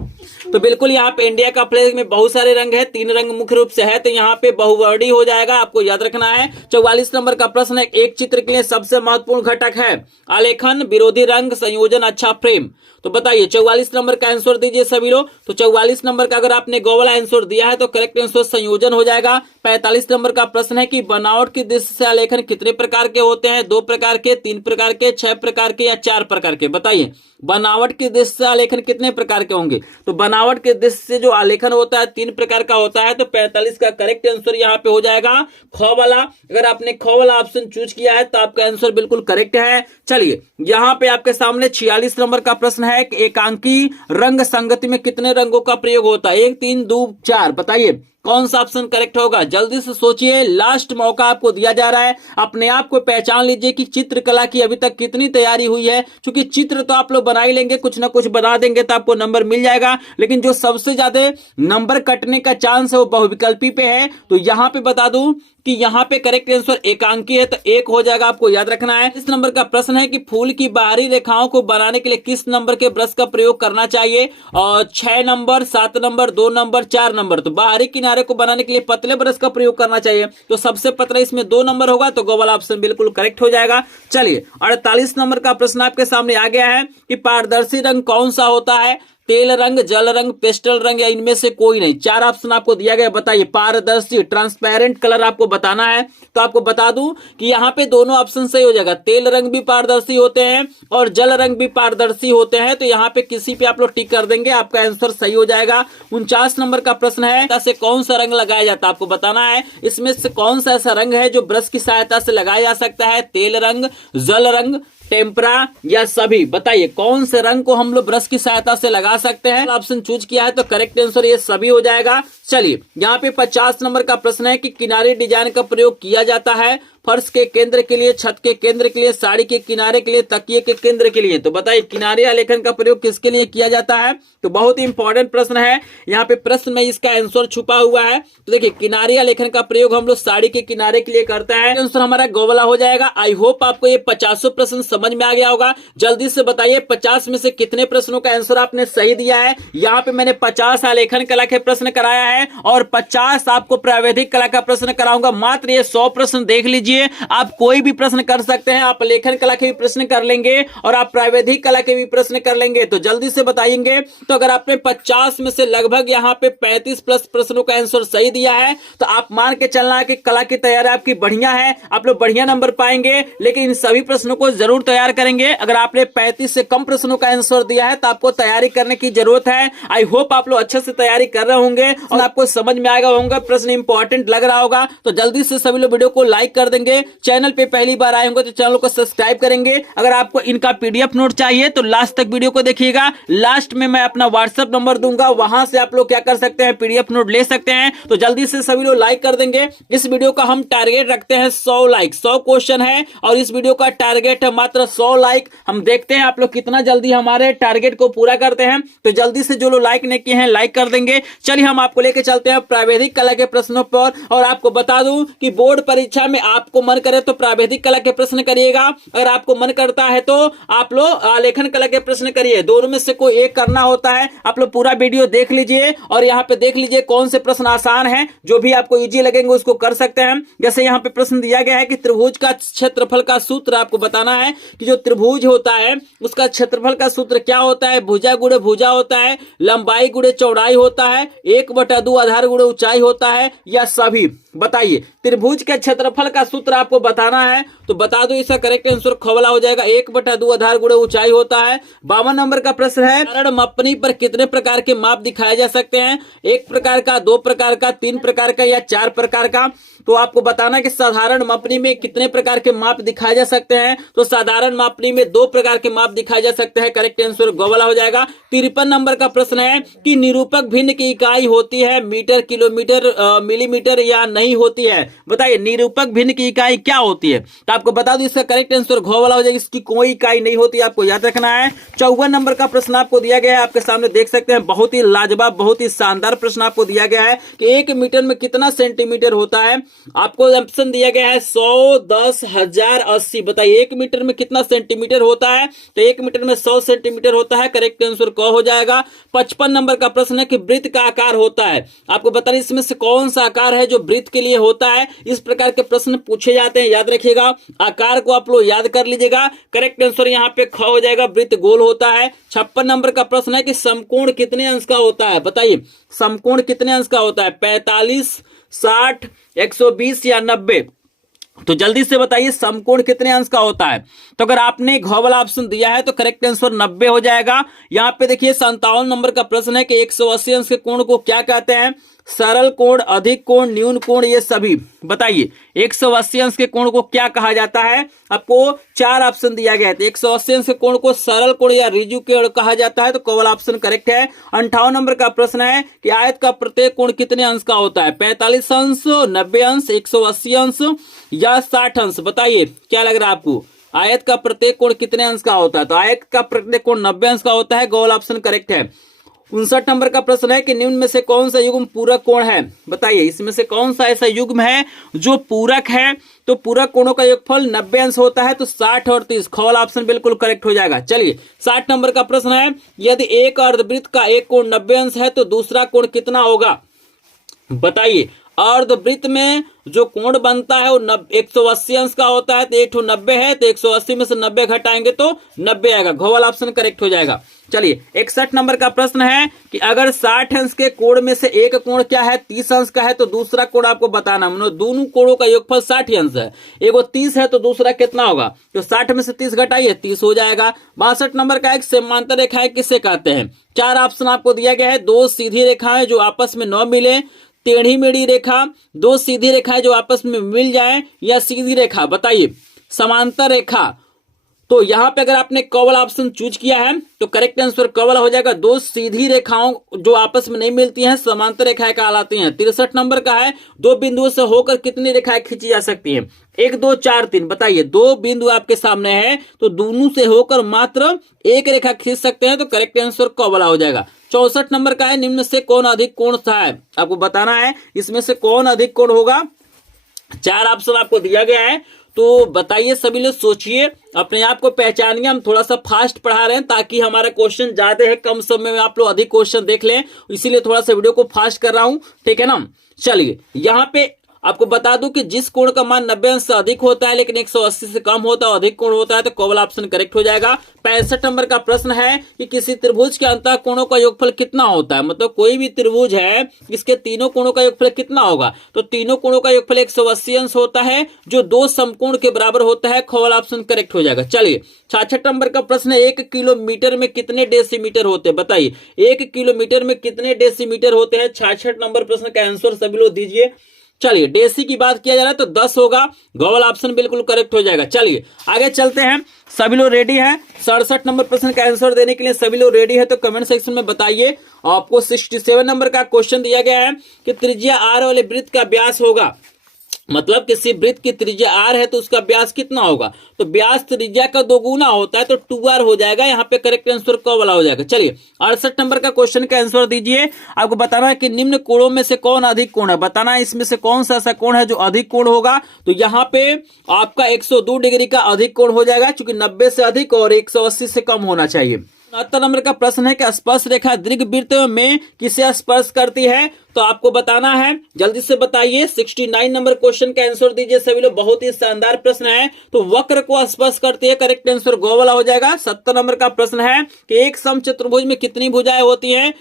तो बिल्कुल यहाँ पे इंडिया का फ्लैग में बहुत सारे रंग है, 3 रंग मुख्य रूप से है, तो यहाँ पे बहुवर्णीय हो जाएगा, आपको याद रखना है। 44 नंबर का प्रश्न है, एक चित्र के लिए सबसे महत्वपूर्ण घटक है आलेखन, विरोधी रंग, संयोजन, अच्छा फ्रेम। तो बताइए 44 नंबर का आंसर दीजिए सभी लोग। तो 44 नंबर का अगर आपने गो वाला आंसर दिया है तो करेक्ट आंसर संयोजन हो जाएगा। 45 नंबर का प्रश्न है कि बनावट की दृष्टि से आलेखन कितने प्रकार के होते हैं? 2 प्रकार के, 3 प्रकार के, 6 प्रकार के या 4 प्रकार के? बताइए बनावट की दृष्टि से आलेखन कितने प्रकार के होंगे? तो बनावट के दृष्टि से जो आलेखन होता है 3 प्रकार का होता है। तो 45 का करेक्ट आंसर यहाँ पे हो जाएगा ख वाला। अगर आपने ख वाला ऑप्शन चूज किया है तो आपका आंसर बिल्कुल करेक्ट है। चलिए यहाँ पे आपके सामने 46 नंबर का प्रश्न है कि एकांकी रंग संगति में कितने रंगों का प्रयोग होता है? 1, 3, 2, 4। बताइए कौन सा ऑप्शन करेक्ट होगा? जल्दी से सोचिए, लास्ट मौका आपको दिया जा रहा है। अपने आप को पहचान लीजिए कि चित्रकला की अभी तक कितनी तैयारी हुई है, क्योंकि चित्र तो आप लोग बना ही लेंगे, कुछ ना कुछ बना देंगे तो आपको नंबर मिल जाएगा, लेकिन जो सबसे ज्यादा नंबर कटने का चांस है वो बहुविकल्पी पे है। तो यहाँ पे बता दूं कि यहाँ पे करेक्ट आंसर एकांकी है, तो 1 हो जाएगा, आपको याद रखना है। इस नंबर का प्रश्न है कि फूल की बाहरी रेखाओं को बनाने के लिए किस नंबर के ब्रश का प्रयोग करना चाहिए? और 6 नंबर, 7 नंबर, 2 नंबर, 4 नंबर। तो बाहरी किनारे को बनाने के लिए पतले ब्रश का प्रयोग करना चाहिए, तो सबसे पतला इसमें 2 नंबर होगा, तो गो वाला ऑप्शन बिल्कुल करेक्ट हो जाएगा। चलिए 48 नंबर का प्रश्न आपके सामने आ गया है कि पारदर्शी रंग कौन सा होता है? तेल रंग, जल रंग, पेस्टल रंग या इनमें से कोई नहीं। 4 ऑप्शन आपको दिया गया, बताइए। पारदर्शी, ट्रांसपेरेंट कलर आपको बताना है। तो आपको बता दूं कि यहाँ पे दोनों ऑप्शन सही हो जाएगा। तेल रंग भी पारदर्शी होते हैं और जल रंग भी पारदर्शी होते हैं, तो यहाँ पे किसी पे आप लोग टिक कर देंगे, आपका आंसर सही हो जाएगा। 49 नंबर का प्रश्न है, से कौन सा रंग लगाया जाता है? आपको बताना है इसमें से कौन सा ऐसा रंग है जो ब्रश की सहायता से लगाया जा सकता है? तेल रंग, जल रंग, टेम्परा या सभी? बताइए कौन से रंग को हम लोग ब्रश की सहायता से लगा सकते हैं? ऑप्शन चूज किया है तो करेक्ट आंसर ये सभी हो जाएगा। चलिए यहाँ पे 50 नंबर का प्रश्न है कि किनारे डिजाइन का प्रयोग किया जाता है फर्श के केंद्र के लिए, छत के केंद्र के लिए, साड़ी के किनारे के लिए, तकिए के केंद्र के लिए। तो बताइए किनारे आलेखन का प्रयोग किसके लिए किया जाता है? तो बहुत ही इंपॉर्टेंट प्रश्न है, यहाँ पे प्रश्न में इसका आंसर छुपा हुआ है। तो देखिए किनारे आलेखन का प्रयोग हम लोग साड़ी के किनारे के लिए करते हैं। आंसर हमारा गो वाला हो जाएगा। आई होप आपको ये 50 प्रश्न समझ में आ गया होगा। जल्दी से बताइए 50 में से कितने प्रश्नों का आंसर आपने सही दिया है? यहाँ पे मैंने 50 आलेखन कला के प्रश्न कराया है और 50 आपको प्रावैधिक कला का प्रश्न कराऊंगा। मात्र ये 100 प्रश्न देख लीजिए, आप कोई भी प्रश्न कर सकते हैं। आप लेखन कला के भी प्रश्न कर लेंगे और आप प्रावैधिक कला के भी प्रश्न कर लेंगे। तो जल्दी से बताएंगे। तो अगर आपने 50 में से लगभग यहाँ पे 35 प्लस प्रश्नों का आंसर सही दिया है तो आप मान के चलना है कि कला की तैयारी आपकी बढ़िया है, आप लोग बढ़िया नंबर पाएंगे। लेकिन इन सभी प्रश्नों को जरूर तैयार करेंगे। अगर आपने 35 से कम प्रश्नों का आंसर दिया है तो आपको तैयारी करने की जरूरत है। आई होप आप लोग अच्छे से तैयारी कर रहे होंगे और आपको समझ में आएगा होगा, प्रश्न इंपॉर्टेंट लग रहा होगा। तो जल्दी से सभी लोग वीडियो को लाइक कर देंगे। चैनल पे पहली बार आए होंगे तो चैनल को सब्सक्राइब करेंगे। अगर आपको इनका पीडीएफ नोट चाहिए तो लास्ट तक वीडियो को देखिएगा। लास्ट में मैं अपना व्हाट्सएप नंबर दूंगा, वहां से आप लोग क्या कर सकते हैं, पीडीएफ नोट ले सकते हैं। तो जल्दी से सभी लोग लाइक कर देंगे। इस वीडियो का हम टारगेट रखते हैं 100 लाइक। 100 क्वेश्चन है और इस वीडियो का टारगेट है मात्र 100 लाइक। हम देखते हैं आप लोग कितना जल्दी हमारे टारगेट को पूरा करते हैं। तो जल्दी से जो लोग लाइक नहीं किए हैं लाइक कर देंगे। चलिए हम आपको लेके चलते हैं प्रावैधिक कला के प्रश्नों पर। और आपको बता दूं कि बोर्ड परीक्षा में आपको मन करे तो प्रावैधिक कला के प्रश्न करिएगा, अगर आपको मन करता है तो आप लोग आलेखन कला के प्रश्न करिए। दोनों में से कोई एक करना होता है। आप लोग पूरा वीडियो देख लीजिए और यहाँ पे देख लीजिए कौन से प्रश्न आसान है, जो भी आपको इजी लगेंगे उसको कर सकते हैं। जैसे यहाँ पे प्रश्न दिया गया है कि त्रिभुज का क्षेत्रफल का सूत्र आपको बताना है कि जो त्रिभुज होता है उसका क्षेत्रफल का सूत्र क्या होता है? भुजा गुणे भुजा होता है, लंबाई गुणे चौड़ाई होता है, 1/2 आधार गुणे ऊंचाई होता है या सभी? बताइए त्रिभुज के क्षेत्रफल का सूत्र सूत्र आपको बताना है तो बता दो, इसका करेक्ट आंसर ख वाला हो जाएगा। 1/2 आधार गुणे ऊंचाई होता है। 52 नंबर का प्रश्न है, साधारण मापनी पर कितने प्रकार के माप दिखाए जा सकते हैं? 1 प्रकार का, 2 प्रकार का, 3 प्रकार का या 4 प्रकार का? तो आपको बताना कि साधारण मापनी में कितने प्रकार के माप दिखाए जा सकते हैं। तो साधारण मापनी में 2 प्रकार के माप दिखाए जा सकते हैं। करेक्ट आंसर ग वाला हो जाएगा। 53 नंबर का प्रश्न है कि निरूपक भिन्न की इकाई होती है मीटर, किलोमीटर, मिलीमीटर या नहीं होती है? बताइए निरूपक भिन्न की इकाई क्या होती है? तो आपको बता दो, इसका करेक्ट आंसर घ वाला हो जाएगा। इसकी कोई इकाई नहीं होती, आपको याद रखना है। 54 नंबर का प्रश्न आपको दिया गया है, आपके सामने देख सकते हैं। बहुत ही लाजवाब, बहुत ही शानदार प्रश्न आपको दिया गया है कि 1 मीटर में कितना सेंटीमीटर होता है। आपको ऑप्शन दिया गया है 100, 10, 1000, 80। बताइए 1 मीटर में कितना सेंटीमीटर होता है? तो 1 मीटर में 100 सेंटीमीटर होता है। करेक्ट आंसर क हो जाएगा। 55 नंबर का प्रश्न है कि वृत्त का आकार होता है। आपको बताना इसमें से कौन सा आकार है जो वृत्त के लिए होता है। इस प्रकार के प्रश्न पूछे जाते हैं, याद रखिएगा। आकार को आप लोग याद कर लीजिएगा। करेक्ट आंसर यहाँ पे ख हो जाएगा, वृत्त गोल होता है। 56 नंबर का प्रश्न है कि समकोण कितने अंश का होता है? बताइए समकोण कितने अंश का होता है? 45, 60, 120 या 90? तो जल्दी से बताइए समकोण कितने अंश का होता है। तो अगर आपने घ वाला ऑप्शन दिया है तो करेक्ट आंसर 90 हो जाएगा। यहाँ पे देखिए 57 नंबर का प्रश्न है कि 180 अंश के कोण को क्या कहते हैं? सरल कोण, अधिक कोण, न्यून कोण, ये सभी। बताइए 180 अंश के कोण को क्या कहा जाता है? आपको 4 ऑप्शन दिया गया है। 180 अंश के कोण को सरल कोण या रिजु कोण कहा जाता है, तो क वाला ऑप्शन करेक्ट है। 58 नंबर का प्रश्न है कि आयत का प्रत्येक कोण कितने अंश का होता है? 45 अंश, 90 अंश, 180 अंश या 60 अंश? बताइए क्या लग रहा है आपको? आयत का प्रत्येक कोण कितने अंश का होता है? तो आयत का प्रत्येक कोण 90 अंश का होता है। ग वाला ऑप्शन करेक्ट है। 59 नंबर का प्रश्न है कि निम्न में से कौन सा युग्म पूरक कोण है? बताइए इसमें से कौन सा ऐसा युग्म है जो पूरक है? तो पूरक कोणों का योगफल 90 अंश होता है। तो 60 और 30, ख वाला ऑप्शन बिल्कुल करेक्ट हो जाएगा। चलिए 60 नंबर का प्रश्न है, यदि एक अर्धवृत्त का एक कोण 90 अंश है तो दूसरा कोण कितना होगा? बताइए अर्धवृत्त में जो कोण बनता है वो 180 अंश का होता है। तो 1 90 है तो 180 में से 90 घटाएंगे तो 90 आएगा। घ वाला ऑप्शन करेक्ट हो जाएगा। चलिए 61 नंबर का प्रश्न है कि अगर 60 अंश के कोण में से एक कोण क्या है 30 अंश का है तो दूसरा कोण आपको बताना। मतलब दोनों कोणों का योगफल 60 अंश है, एगो 30 है तो दूसरा कितना होगा? तो 60 में से 30 घटाइए 30 हो जाएगा। 62 नंबर का एक समांतर रेखाएं किसे कहते हैं? 4 ऑप्शन आपको दिया गया है। 2 सीधी रेखाएं जो आपस में न मिले, टेढ़ी मेढ़ी रेखा, 2 सीधी रेखाएं जो आपस में मिल जाएं, या सीधी रेखा। बताइए समांतर रेखा। तो यहां पे अगर आपने क वाला ऑप्शन चूज किया है तो करेक्ट आंसर क वाला हो जाएगा। 2 सीधी रेखाओं जो आपस में नहीं मिलती हैं समांतर रेखाएं कहलाती हैं। 63 नंबर का है 2 बिंदुओं से होकर कितनी रेखाएं खींची जा सकती हैं? 1, 2, 4, 3। बताइए 2 बिंदु आपके सामने है तो दोनों से होकर मात्र एक रेखा खींच सकते हैं। तो करेक्ट आंसर क वाला हो जाएगा। 64 नंबर का है निम्न में से कौन अधिक कोण सा है? आपको बताना है इसमें से कौन अधिक कोण होगा। 4 ऑप्शन आपको दिया गया है। तो बताइए सभी लोग, सोचिए, अपने आप को पहचानिए। हम थोड़ा सा फास्ट पढ़ा रहे हैं ताकि हमारा क्वेश्चन ज्यादा है, कम समय में आप लोग अधिक क्वेश्चन देख लें, इसीलिए थोड़ा सा वीडियो को फास्ट कर रहा हूं। ठीक है ना। चलिए यहाँ पे आपको बता दूं कि जिस कोण का मान 90 अंश से अधिक होता है लेकिन 180 से कम होता है, अधिक कोण होता है, तो क वाला ऑप्शन करेक्ट हो जाएगा। 65 नंबर का प्रश्न है कि किसी त्रिभुज के अंतः कोणों का योगफल कितना होता है? मतलब कोई भी त्रिभुज है, इसके तीनों कोणों का योगफल कितना होगा? तो तीनों कोणों का योगफल 180 अंश होता है जो 2 समकोण के बराबर होता है। ख वाला ऑप्शन करेक्ट हो जाएगा। चलिए 66 नंबर का प्रश्न है 1 किलोमीटर में कितने डेसीमीटर होते हैं? बताइए 1 किलोमीटर में कितने डेसीमीटर होते हैं? 66 नंबर प्रश्न का आंसर सभी लोग दीजिए। चलिए डेसी की बात किया जा रहा है तो 10 होगा। ग वाला ऑप्शन बिल्कुल करेक्ट हो जाएगा। चलिए आगे चलते हैं। सभी लोग रेडी हैं? 67 नंबर प्रश्न का आंसर देने के लिए सभी लोग रेडी है तो कमेंट सेक्शन में बताइए। आपको 67 नंबर का क्वेश्चन दिया गया है कि त्रिज्या आर वाले वृत्त का व्यास होगा, मतलब किसी वृत्त की त्रिज्या r है तो उसका व्यास कितना होगा? तो व्यास त्रिज्या का 2 गुना होता है तो 2r हो जाएगा। यहाँ पे करेक्ट आंसर क वाला हो जाएगा। चलिए 68 नंबर का क्वेश्चन का आंसर दीजिए। आपको बताना है कि निम्न कोणों में से कौन अधिक कोण है? बताना है इसमें से कौन सा ऐसा कोण है जो अधिक कोण होगा। तो यहाँ पे आपका 102 डिग्री का अधिक कोण हो जाएगा, क्योंकि 90 से अधिक और 180 से कम होना चाहिए। 69 नंबर का प्रश्न है कि स्पर्श रेखा दीर्घवृत्त में किसे स्पर्श करती है? तो आपको बताना है, जल्दी से बताइए। 69 नंबर क्वेश्चन का आंसर दीजिए सभी लोग। बहुत ही शानदार प्रश्न है। तो वक्र को स्पर्श करती है, करेक्ट आंसर ग वाला हो जाएगा। 70 नंबर का प्रश्न है कि एक समचतुर्भुज में कितनी भुजाएं होती हैं?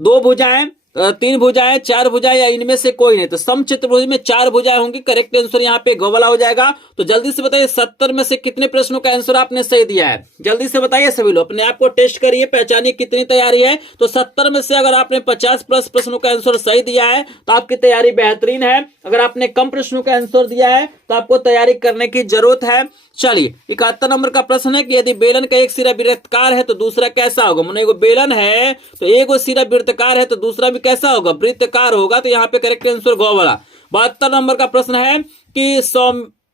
2 भुजाएं। 3 भुजाएं, 4 भुजाएं या इनमें से कोई नहीं। तो समचतुर्भुज में 4 भुजाएं होंगी। करेक्ट आंसर यहाँ पे ग वाला हो जाएगा। तो जल्दी से बताइए 70 में से कितने प्रश्नों का आंसर आपने सही दिया है? जल्दी से बताइए सभी लोग, अपने आप को टेस्ट करिए, पहचानिए कितनी तैयारी है। तो 70 में से अगर आपने 50 प्लस प्रश्नों का आंसर सही दिया है तो आपकी तैयारी बेहतरीन है। अगर आपने कम प्रश्नों का आंसर दिया है तो आपको तैयारी करने की जरूरत है। चलिए 71 नंबर का प्रश्न है कि यदि बेलन का एक सिरा वृत्ताकार है तो दूसरा कैसा होगा? माने एगो बेलन है तो एगो सिरा वृत्ताकार है तो दूसरा भी कैसा होगा? वृत्ताकार होगा। तो यहाँ पे करेक्ट आंसर ग वाला। 72 नंबर का प्रश्न है कि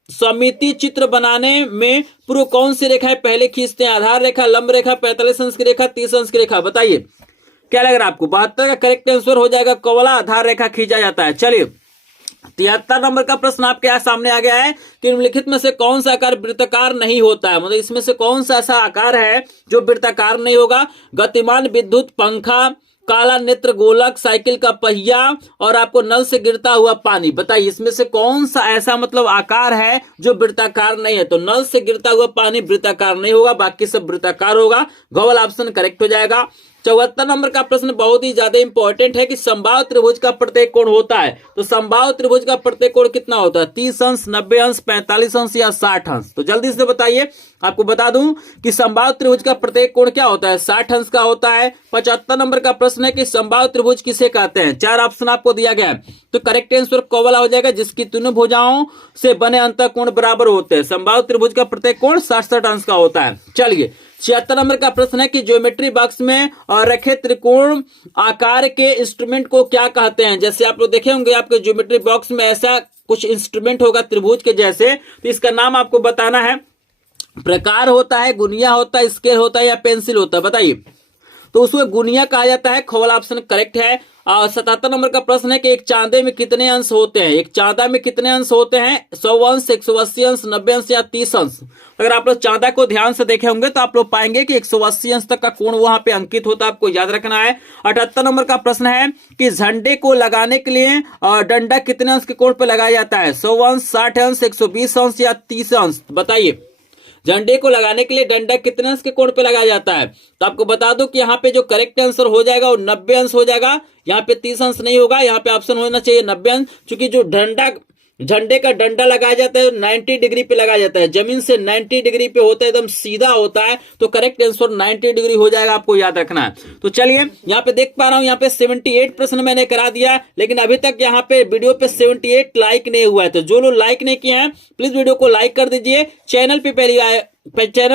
समिति चित्र बनाने में पूर्व कौन सी रेखाएं पहले खींचते हैं? आधार रेखा, लंब रेखा, 45 अंश की रेखा, 30 अंश की रेखा। बताइए क्या लग रहा है आपको? 72 का करेक्ट आंसर हो जाएगा क वाला, आधार रेखा खींचा जाता है। चलिए 73 नंबर का प्रश्न आपके यहाँ सामने आ गया है कि निम्नलिखित में से कौन सा आकार वृत्ताकार नहीं होता है? मतलब इसमें से कौन सा ऐसा आकार है जो वृत्ताकार नहीं होगा? गतिमान विद्युत, पंखा, काला नेत्र, गोलक, साइकिल का पहिया और आपको नल से गिरता हुआ पानी। बताइए इसमें से कौन सा ऐसा मतलब आकार है जो वृत्ताकार नहीं है? तो नल से गिरता हुआ पानी वृत्ताकार नहीं होगा, बाकी सब वृत्ताकार होगा। ग वाला ऑप्शन करेक्ट हो जाएगा। 74 नंबर का प्रश्न बहुत ही ज्यादा इंपॉर्टेंट है कि समबाहु त्रिभुज का प्रत्येक कोण होता है। तो समबाहु त्रिभुज का प्रत्येक कोण कितना होता है? 30 अंश, 90 अंश, 45 अंश या 60 अंश? तो जल्दी से बताइए। आपको बता दूं कि समबाहु त्रिभुज का प्रत्येक कोण क्या होता है? 60 अंश का होता है। 75 नंबर का प्रश्न है कि समबाहु त्रिभुज किसे कहते हैं? 4 ऑप्शन आपको दिया गया है। तो करेक्ट आंसर क वाला हो जाएगा, जिसकी तीनों भुजाओं से बने अंतःकोण बराबर होते हैं। समबाहु त्रिभुज का प्रत्येक कोण 60 अंश का होता है। चलिए 76 नंबर का प्रश्न है कि ज्योमेट्री बॉक्स में रखे त्रिकोण आकार के इंस्ट्रूमेंट को क्या कहते हैं? जैसे आप लोग देखे होंगे आपके ज्योमेट्री बॉक्स में ऐसा कुछ इंस्ट्रूमेंट होगा त्रिभुज के जैसे, तो इसका नाम आपको बताना है। प्रकार होता है, गुनिया होता है, स्केल होता है या पेंसिल होता है? बताइए। तो उसमें गुनिया कहा जाता है। ख वाला ऑप्शन करेक्ट है। 77 नंबर का प्रश्न है कि एक चांदे में कितने अंश होते हैं? एक चांदा में कितने अंश होते हैं? 100 अंश, 180 अंश, 90 अंश या 30 अंश? अगर आप लोग चांदा को ध्यान से देखे होंगे तो आप लोग पाएंगे कि 180 अंश तक का कोण वहां पे अंकित होता है, आपको याद रखना है। 78 नंबर का प्रश्न है कि झंडे को लगाने के लिए डंडा कितने अंश के कोण पर लगाया जाता है? 100 अंश, 60 अंश, 120 अंश या 30 अंश? बताइए झंडे को लगाने के लिए डंडा कितने अंश के कोण पे लगाया जाता है? तो आपको बता दो कि यहाँ पे जो करेक्ट आंसर हो जाएगा वो 90 अंश हो जाएगा। यहाँ पे 30 अंश नहीं होगा, यहाँ पे ऑप्शन होना चाहिए 90 अंश, क्योंकि जो झंडे का डंडा लगाया जाता है 90 डिग्री पे लगाया जाता है, जमीन से 90 डिग्री पे होता है, एकदम सीधा होता है। तो करेक्ट आंसर 90 डिग्री हो जाएगा, आपको याद रखना है। तो चलिए यहाँ पे देख पा रहा हूँ यहाँ पे 78 प्रश्न मैंने करा दिया, लेकिन अभी तक यहाँ पे वीडियो पे 78 लाइक नहीं हुआ है। तो जो लोग लाइक नहीं किए हैं प्लीज वीडियो को लाइक कर दीजिए। चैनल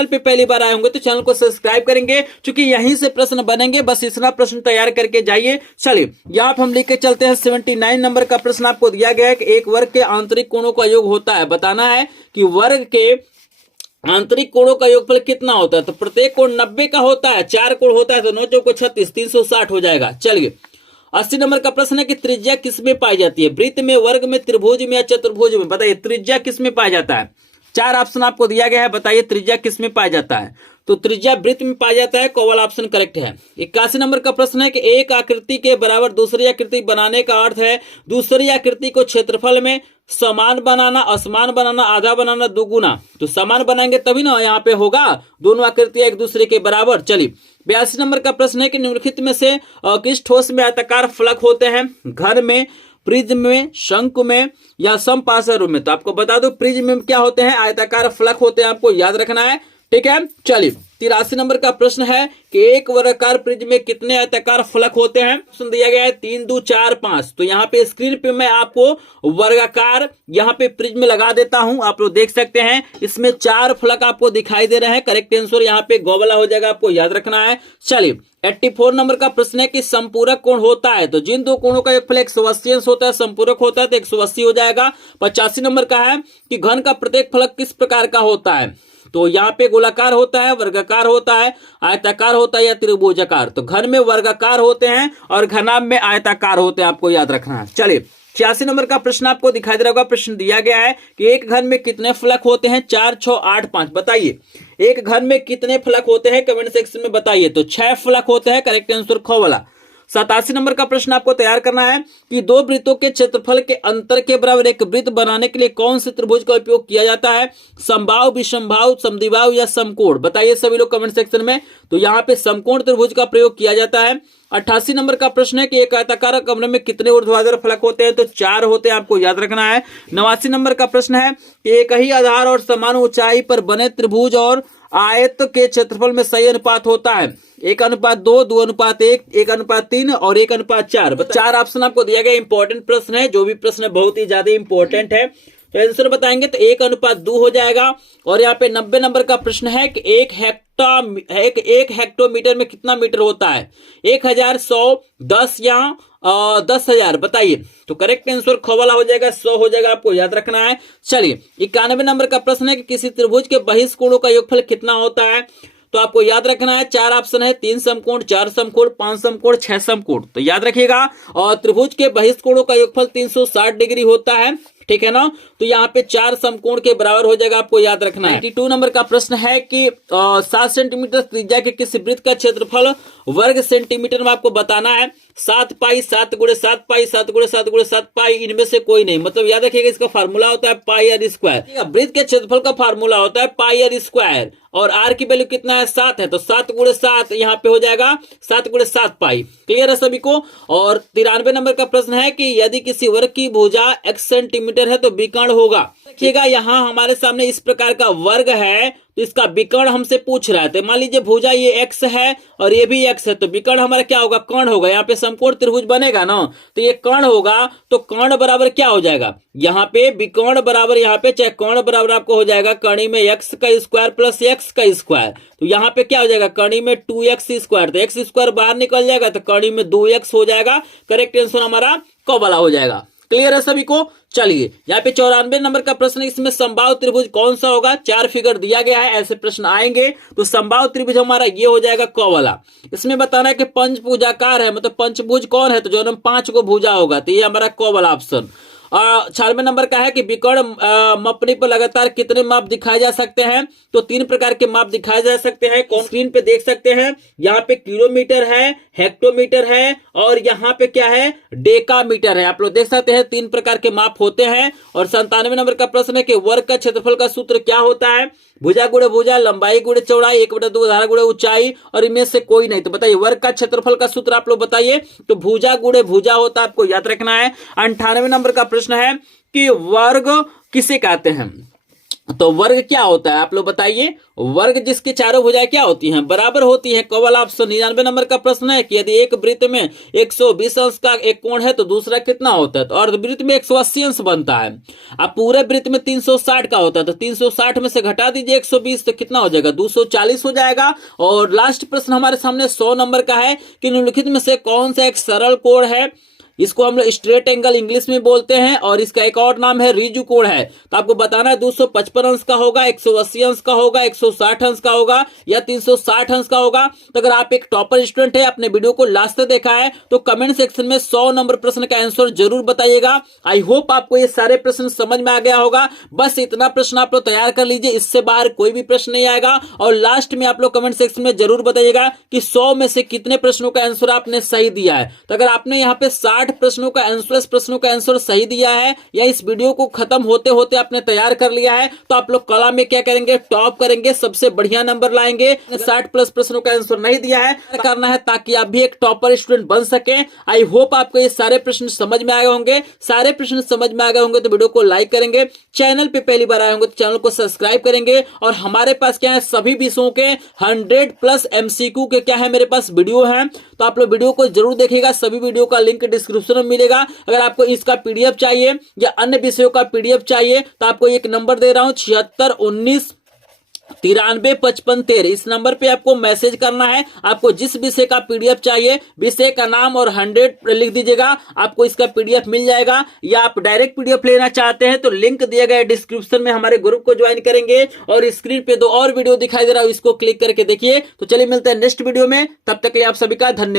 पे पहली बार आए होंगे तो चैनल को सब्सक्राइब करेंगे, क्योंकि यहीं से प्रश्न बनेंगे। बस इतना प्रश्न तैयार करके जाइए। चलिए यहाँ पे हम लिख के चलते हैं। 79 नंबर का प्रश्न आपको दिया गया है कि एक वर्ग के आंतरिक कोणों का योग होता है। बताना है कि वर्ग के आंतरिक कोणों का योगफल कितना होता है? तो प्रत्येक कोण 90 का होता है, 4 कोण होता है तो 9 चौको 36, 360 हो जाएगा। चलिए 80 नंबर का प्रश्न है कि त्रिज्या किसमें पाई जाती है? वृत्त में, वर्ग में, त्रिभुज में या चतुर्भुज में? बताइए त्रिज्या किसमें पाया जाता है? 4 ऑप्शन आपको दिया गया है, बताइए त्रिज्या किसमें पाया जाता है? तो त्रिज्या वृत्त में पाया जाता है। क वाला ऑप्शन करेक्ट है। 81 नंबर का प्रश्न है कि एक आकृति के बराबर दूसरी आकृति बनाने का अर्थ है दूसरी आकृति को क्षेत्रफल में समान बनाना, असमान बनाना, आधा बनाना, दुगुना। तो समान बनाएंगे तभी ना यहाँ पे होगा दोनों आकृतियां एक दूसरे के बराबर। चलिए 82 नंबर का प्रश्न है कि निम्नलिखित में से किस ठोस में आयताकार फलक होते हैं? घन में, प्रिज्म में, शंकु में या समपार्श्व में? तो आपको बता दो प्रिज्म में क्या होते हैं? आयताकार फलक होते हैं, आपको याद रखना है। ठीक है। चलिए 83 नंबर का प्रश्न है कि एक वर्गाकार प्रिज्म में कितने आयताकार फलक होते हैं? ऑप्शन दिया गया है 3, 2, 4, 5। तो यहाँ पे स्क्रीन पे मैं आपको वर्गाकार यहाँ पे प्रिज्म लगा देता हूं, आप लोग देख सकते हैं। इसमें 4 फलक आपको दिखाई दे रहे हैं। करेक्ट आंसर यहाँ पे ग वाला हो जाएगा, आपको याद रखना है। चलिए 84 नंबर का प्रश्न है कि संपूरक कोण होता है। तो जिन दो कोणों का योगफल 180 अंश होता है, संपूरक होता है तो 180 हो जाएगा। 85 नंबर का है कि घन का प्रत्येक फलक किस प्रकार का होता है? तो यहाँ पे गोलाकार होता है, वर्गाकार होता है, आयताकार होता है या त्रिभुजाकार? तो घन में वर्गाकार होते हैं और घनाभ में आयताकार होते हैं, आपको याद रखना है। चलिए 86 नंबर का प्रश्न आपको दिखाई दे रहा होगा। प्रश्न दिया गया है कि एक घन में कितने फलक होते हैं? 4, 6, 8, 5। बताइए एक घन में कितने फलक होते हैं? कमेंट सेक्शन में बताइए। तो 6 फलक होते हैं। करेक्ट आंसर ख वाला। 87 नंबर का प्रश्न आपको तैयार करना है कि दो वृत्तों के क्षेत्रफल के अंतर के बराबर एक वृत्त बनाने के लिए कौन से त्रिभुज का उपयोग किया जाता है? समबाहु, विषमबाहु, समद्विबाहु या समकोण? बताइए सभी लोग कमेंट सेक्शन में। तो यहाँ पे समकोण त्रिभुज का प्रयोग किया जाता है। 88 नंबर का प्रश्न है कि एक आयताकार कमरे में कितने ऊर्ध्वाधर फलक होते हैं? तो 4 होते हैं, आपको याद रखना है। 89 नंबर का प्रश्न है कि एक ही आधार और समान ऊंचाई पर बने त्रिभुज और आयत के क्षेत्रफल में सही अनुपात होता है? 1:2, 2:1, 1:3 और 1:4। 4 ऑप्शन आपको दिया गया। इंपॉर्टेंट प्रश्न है, जो भी प्रश्न है बहुत ही ज्यादा इंपॉर्टेंट है। तो आंसर बताएंगे तो 1:2 हो जाएगा। और यहाँ पे 90 नंबर का प्रश्न है कि एक हेक्टोमीटर में कितना मीटर होता है? 1000, 100, 10 या 10,000? बताइए। तो करेक्ट आंसर ख वाला हो जाएगा, 100 हो जाएगा, आपको याद रखना है। चलिए 91 नंबर का प्रश्न है कि किसी त्रिभुज के बहिष्कोणों का योगफल कितना होता है? तो आपको याद रखना है 4 ऑप्शन है, 3 समकोण, 4 समकोण, 5 समकोण, 6 समकोण। तो याद रखिएगा। और त्रिभुज के बहिष्कोणों का योगफल 360 डिग्री होता है, ठीक है ना। तो यहाँ पे 4 समकोण के बराबर हो जाएगा, आपको याद रखना है। 92 नंबर का प्रश्न है कि 7 सेंटीमीटर त्रिज्या के किसी वृत्त का क्षेत्रफल वर्ग सेंटीमीटर में आपको बताना है। 7 पाई, 7 गुणे 7 पाई, 7 गुणे 7 गुणे 7 पाई, इनमें से कोई नहीं। मतलब याद रखिएगा इसका फार्मूला होता है पाई आर स्क्वायर। वृत्त के क्षेत्रफल का फार्मूला होता है पाई आर स्क्वायर। और आर की वैल्यू कितना है? 7 है, तो 7 गुणे 7 यहाँ पे हो जाएगा 7 गुणे 7 पाई। क्लियर है सभी को। और 93 नंबर का प्रश्न है कि यदि किसी वर्ग की भुजा x सेंटीमीटर है तो विकर्ण होगा। देखिएगा यहाँ हमारे सामने इस प्रकार का वर्ग है, तो इसका विकर्ण हमसे पूछ रहा है। तो मान लीजिए भुजा ये x है और ये भी x है, तो विकर्ण हमारा क्या होगा? कर्ण होगा। यहाँ पे समकोण त्रिभुज बनेगा ना, तो ये कर्ण होगा। तो कर्ण बराबर क्या हो जाएगा? यहाँ पे विकर्ण बराबर, यहाँ पे चाहे कर्ण बराबर आपको हो जाएगा कर्ण में x का स्क्वायर प्लस x का स्क्वायर। तो यहाँ पे क्या हो जाएगा? कर्ण में 2x स्क्वायर, तो x स्क्वायर बाहर निकल जाएगा, तो कर्ण में 2x हो जाएगा। करेक्ट आंसर हमारा क वाला हो जाएगा। क्लियर है सभी को। चलिए यहाँ पे 94 नंबर का प्रश्न, इसमें समबाहु त्रिभुज कौन सा होगा? 4 फिगर दिया गया है, ऐसे प्रश्न आएंगे। तो समबाहु त्रिभुज हमारा ये हो जाएगा क वाला। इसमें बताना है कि पंचभुजाकार है, मतलब पंचभुज कौन है? तो जो 5 को भुजा होगा, तो ये हमारा क वाला ऑप्शन। 96 नंबर का है कि विकर्ण मापने पर लगातार कितने माप दिखाए जा सकते हैं? तो 3 प्रकार के माप दिखाए जा सकते हैं। कौन स्क्रीन पे देख सकते हैं। यहाँ पे किलोमीटर है, हेक्टोमीटर है, और यहाँ पे क्या है? डेकामीटर है। आप लोग देख सकते हैं 3 प्रकार के माप होते हैं। और 97 नंबर का प्रश्न है कि वर्ग का क्षेत्रफल का सूत्र क्या होता है? भुजा गुणे भुजा, लंबाई गुणे चौड़ाई, 1/2 आधार गुणे ऊंचाई, और इनमें से कोई नहीं। तो बताइए वर्ग का क्षेत्रफल का सूत्र आप लोग बताइए। तो भुजा गुणे भुजा होता है, आपको याद रखना है। 98 नंबर का प्रश्न है कि वर्ग किसे कहते हैं? तो वर्ग क्या होता है? आप लोग बताइए। वर्ग जिसकी चारों भुजाएं क्या होती हैं? बराबर होती हैं। क वाला ऑप्शन। 99 नंबर का प्रश्न है कि यदि एक वृत्त में 120 अंश का एक कोण है तो दूसरा कितना होता है? तो अर्धवृत्त में 180 अंश बनता है। अब पूरे वृत्त में 360 का होता है, तो 360 में से घटा दीजिए 120, तो कितना हो जाएगा? 240 हो जाएगा। और लास्ट प्रश्न हमारे सामने 100 नंबर का है कि निम्नलिखित में से कौन सा एक सरल कोण है? इसको हम लोग स्ट्रेट एंगल इंग्लिश में बोलते हैं, और इसका एक और नाम है रिजु कोण है। तो आपको बताना है 255 अंश का होगा, 180 अंश का होगा, 160 अंश का होगा, या 360 अंश का होगा। तो अगर आप एक टॉपर स्टूडेंट है, अपने वीडियो को लास्ट तक देखा है, तो कमेंट सेक्शन में 100 नंबर प्रश्न का आंसर जरूर बताइएगा। आई होप आपको ये सारे प्रश्न समझ में आ गया होगा। बस इतना प्रश्न आप लोग तैयार कर लीजिए, इससे बाहर कोई भी प्रश्न नहीं आएगा। और लास्ट में आप लोग कमेंट सेक्शन में जरूर बताइएगा कि 100 में से कितने प्रश्नों का आंसर आपने सही दिया है। तो अगर आपने यहाँ पे 60 प्रश्नों का आंसर सही दिया है, या इस वीडियो को खत्म होते होते आपने तैयार कर लिया है, तो आप लोग कला में क्या करेंगे? टॉप करेंगे, सबसे बढ़िया नंबर लाएंगे। 60+ प्रश्नों का आंसर नहीं दिया है, करना है ताकि आप भी एक टॉपर स्टूडेंट बन सके। आई होप आपको ये सारे प्रश्न समझ में आ गए होंगे। सारे प्रश्न समझ में आ गए होंगे तो वीडियो को लाइक करेंगे, चैनल पे पहली बार आए होंगे तो चैनल को सब्सक्राइब करेंगे। और हमारे पास क्या है? सभी विषयों के 100+ MCQ के क्या है मेरे पास वीडियो है, तो आप लोग वीडियो को जरूर देखिएगा। सभी वीडियो का लिंक डिस्क्रिप्शन में मिलेगा। अगर आपको इसका PDF चाहिए या अन्य विषयों का PDF चाहिए, तो आपको एक नंबर दे रहा हूं 7619 935513। इस नंबर पे आपको मैसेज करना है। आपको जिस विषय का PDF चाहिए, विषय का नाम और 100 लिख दीजिएगा, आपको इसका PDF मिल जाएगा। या आप डायरेक्ट PDF लेना चाहते हैं तो लिंक दिया गया है डिस्क्रिप्शन में, हमारे ग्रुप को ज्वाइन करेंगे। और स्क्रीन पे 2 और वीडियो दिखाई दे रहा है, इसको क्लिक करके देखिए। तो चलिए मिलते हैं नेक्स्ट वीडियो में, तब तक के लिए आप सभी का धन्यवाद।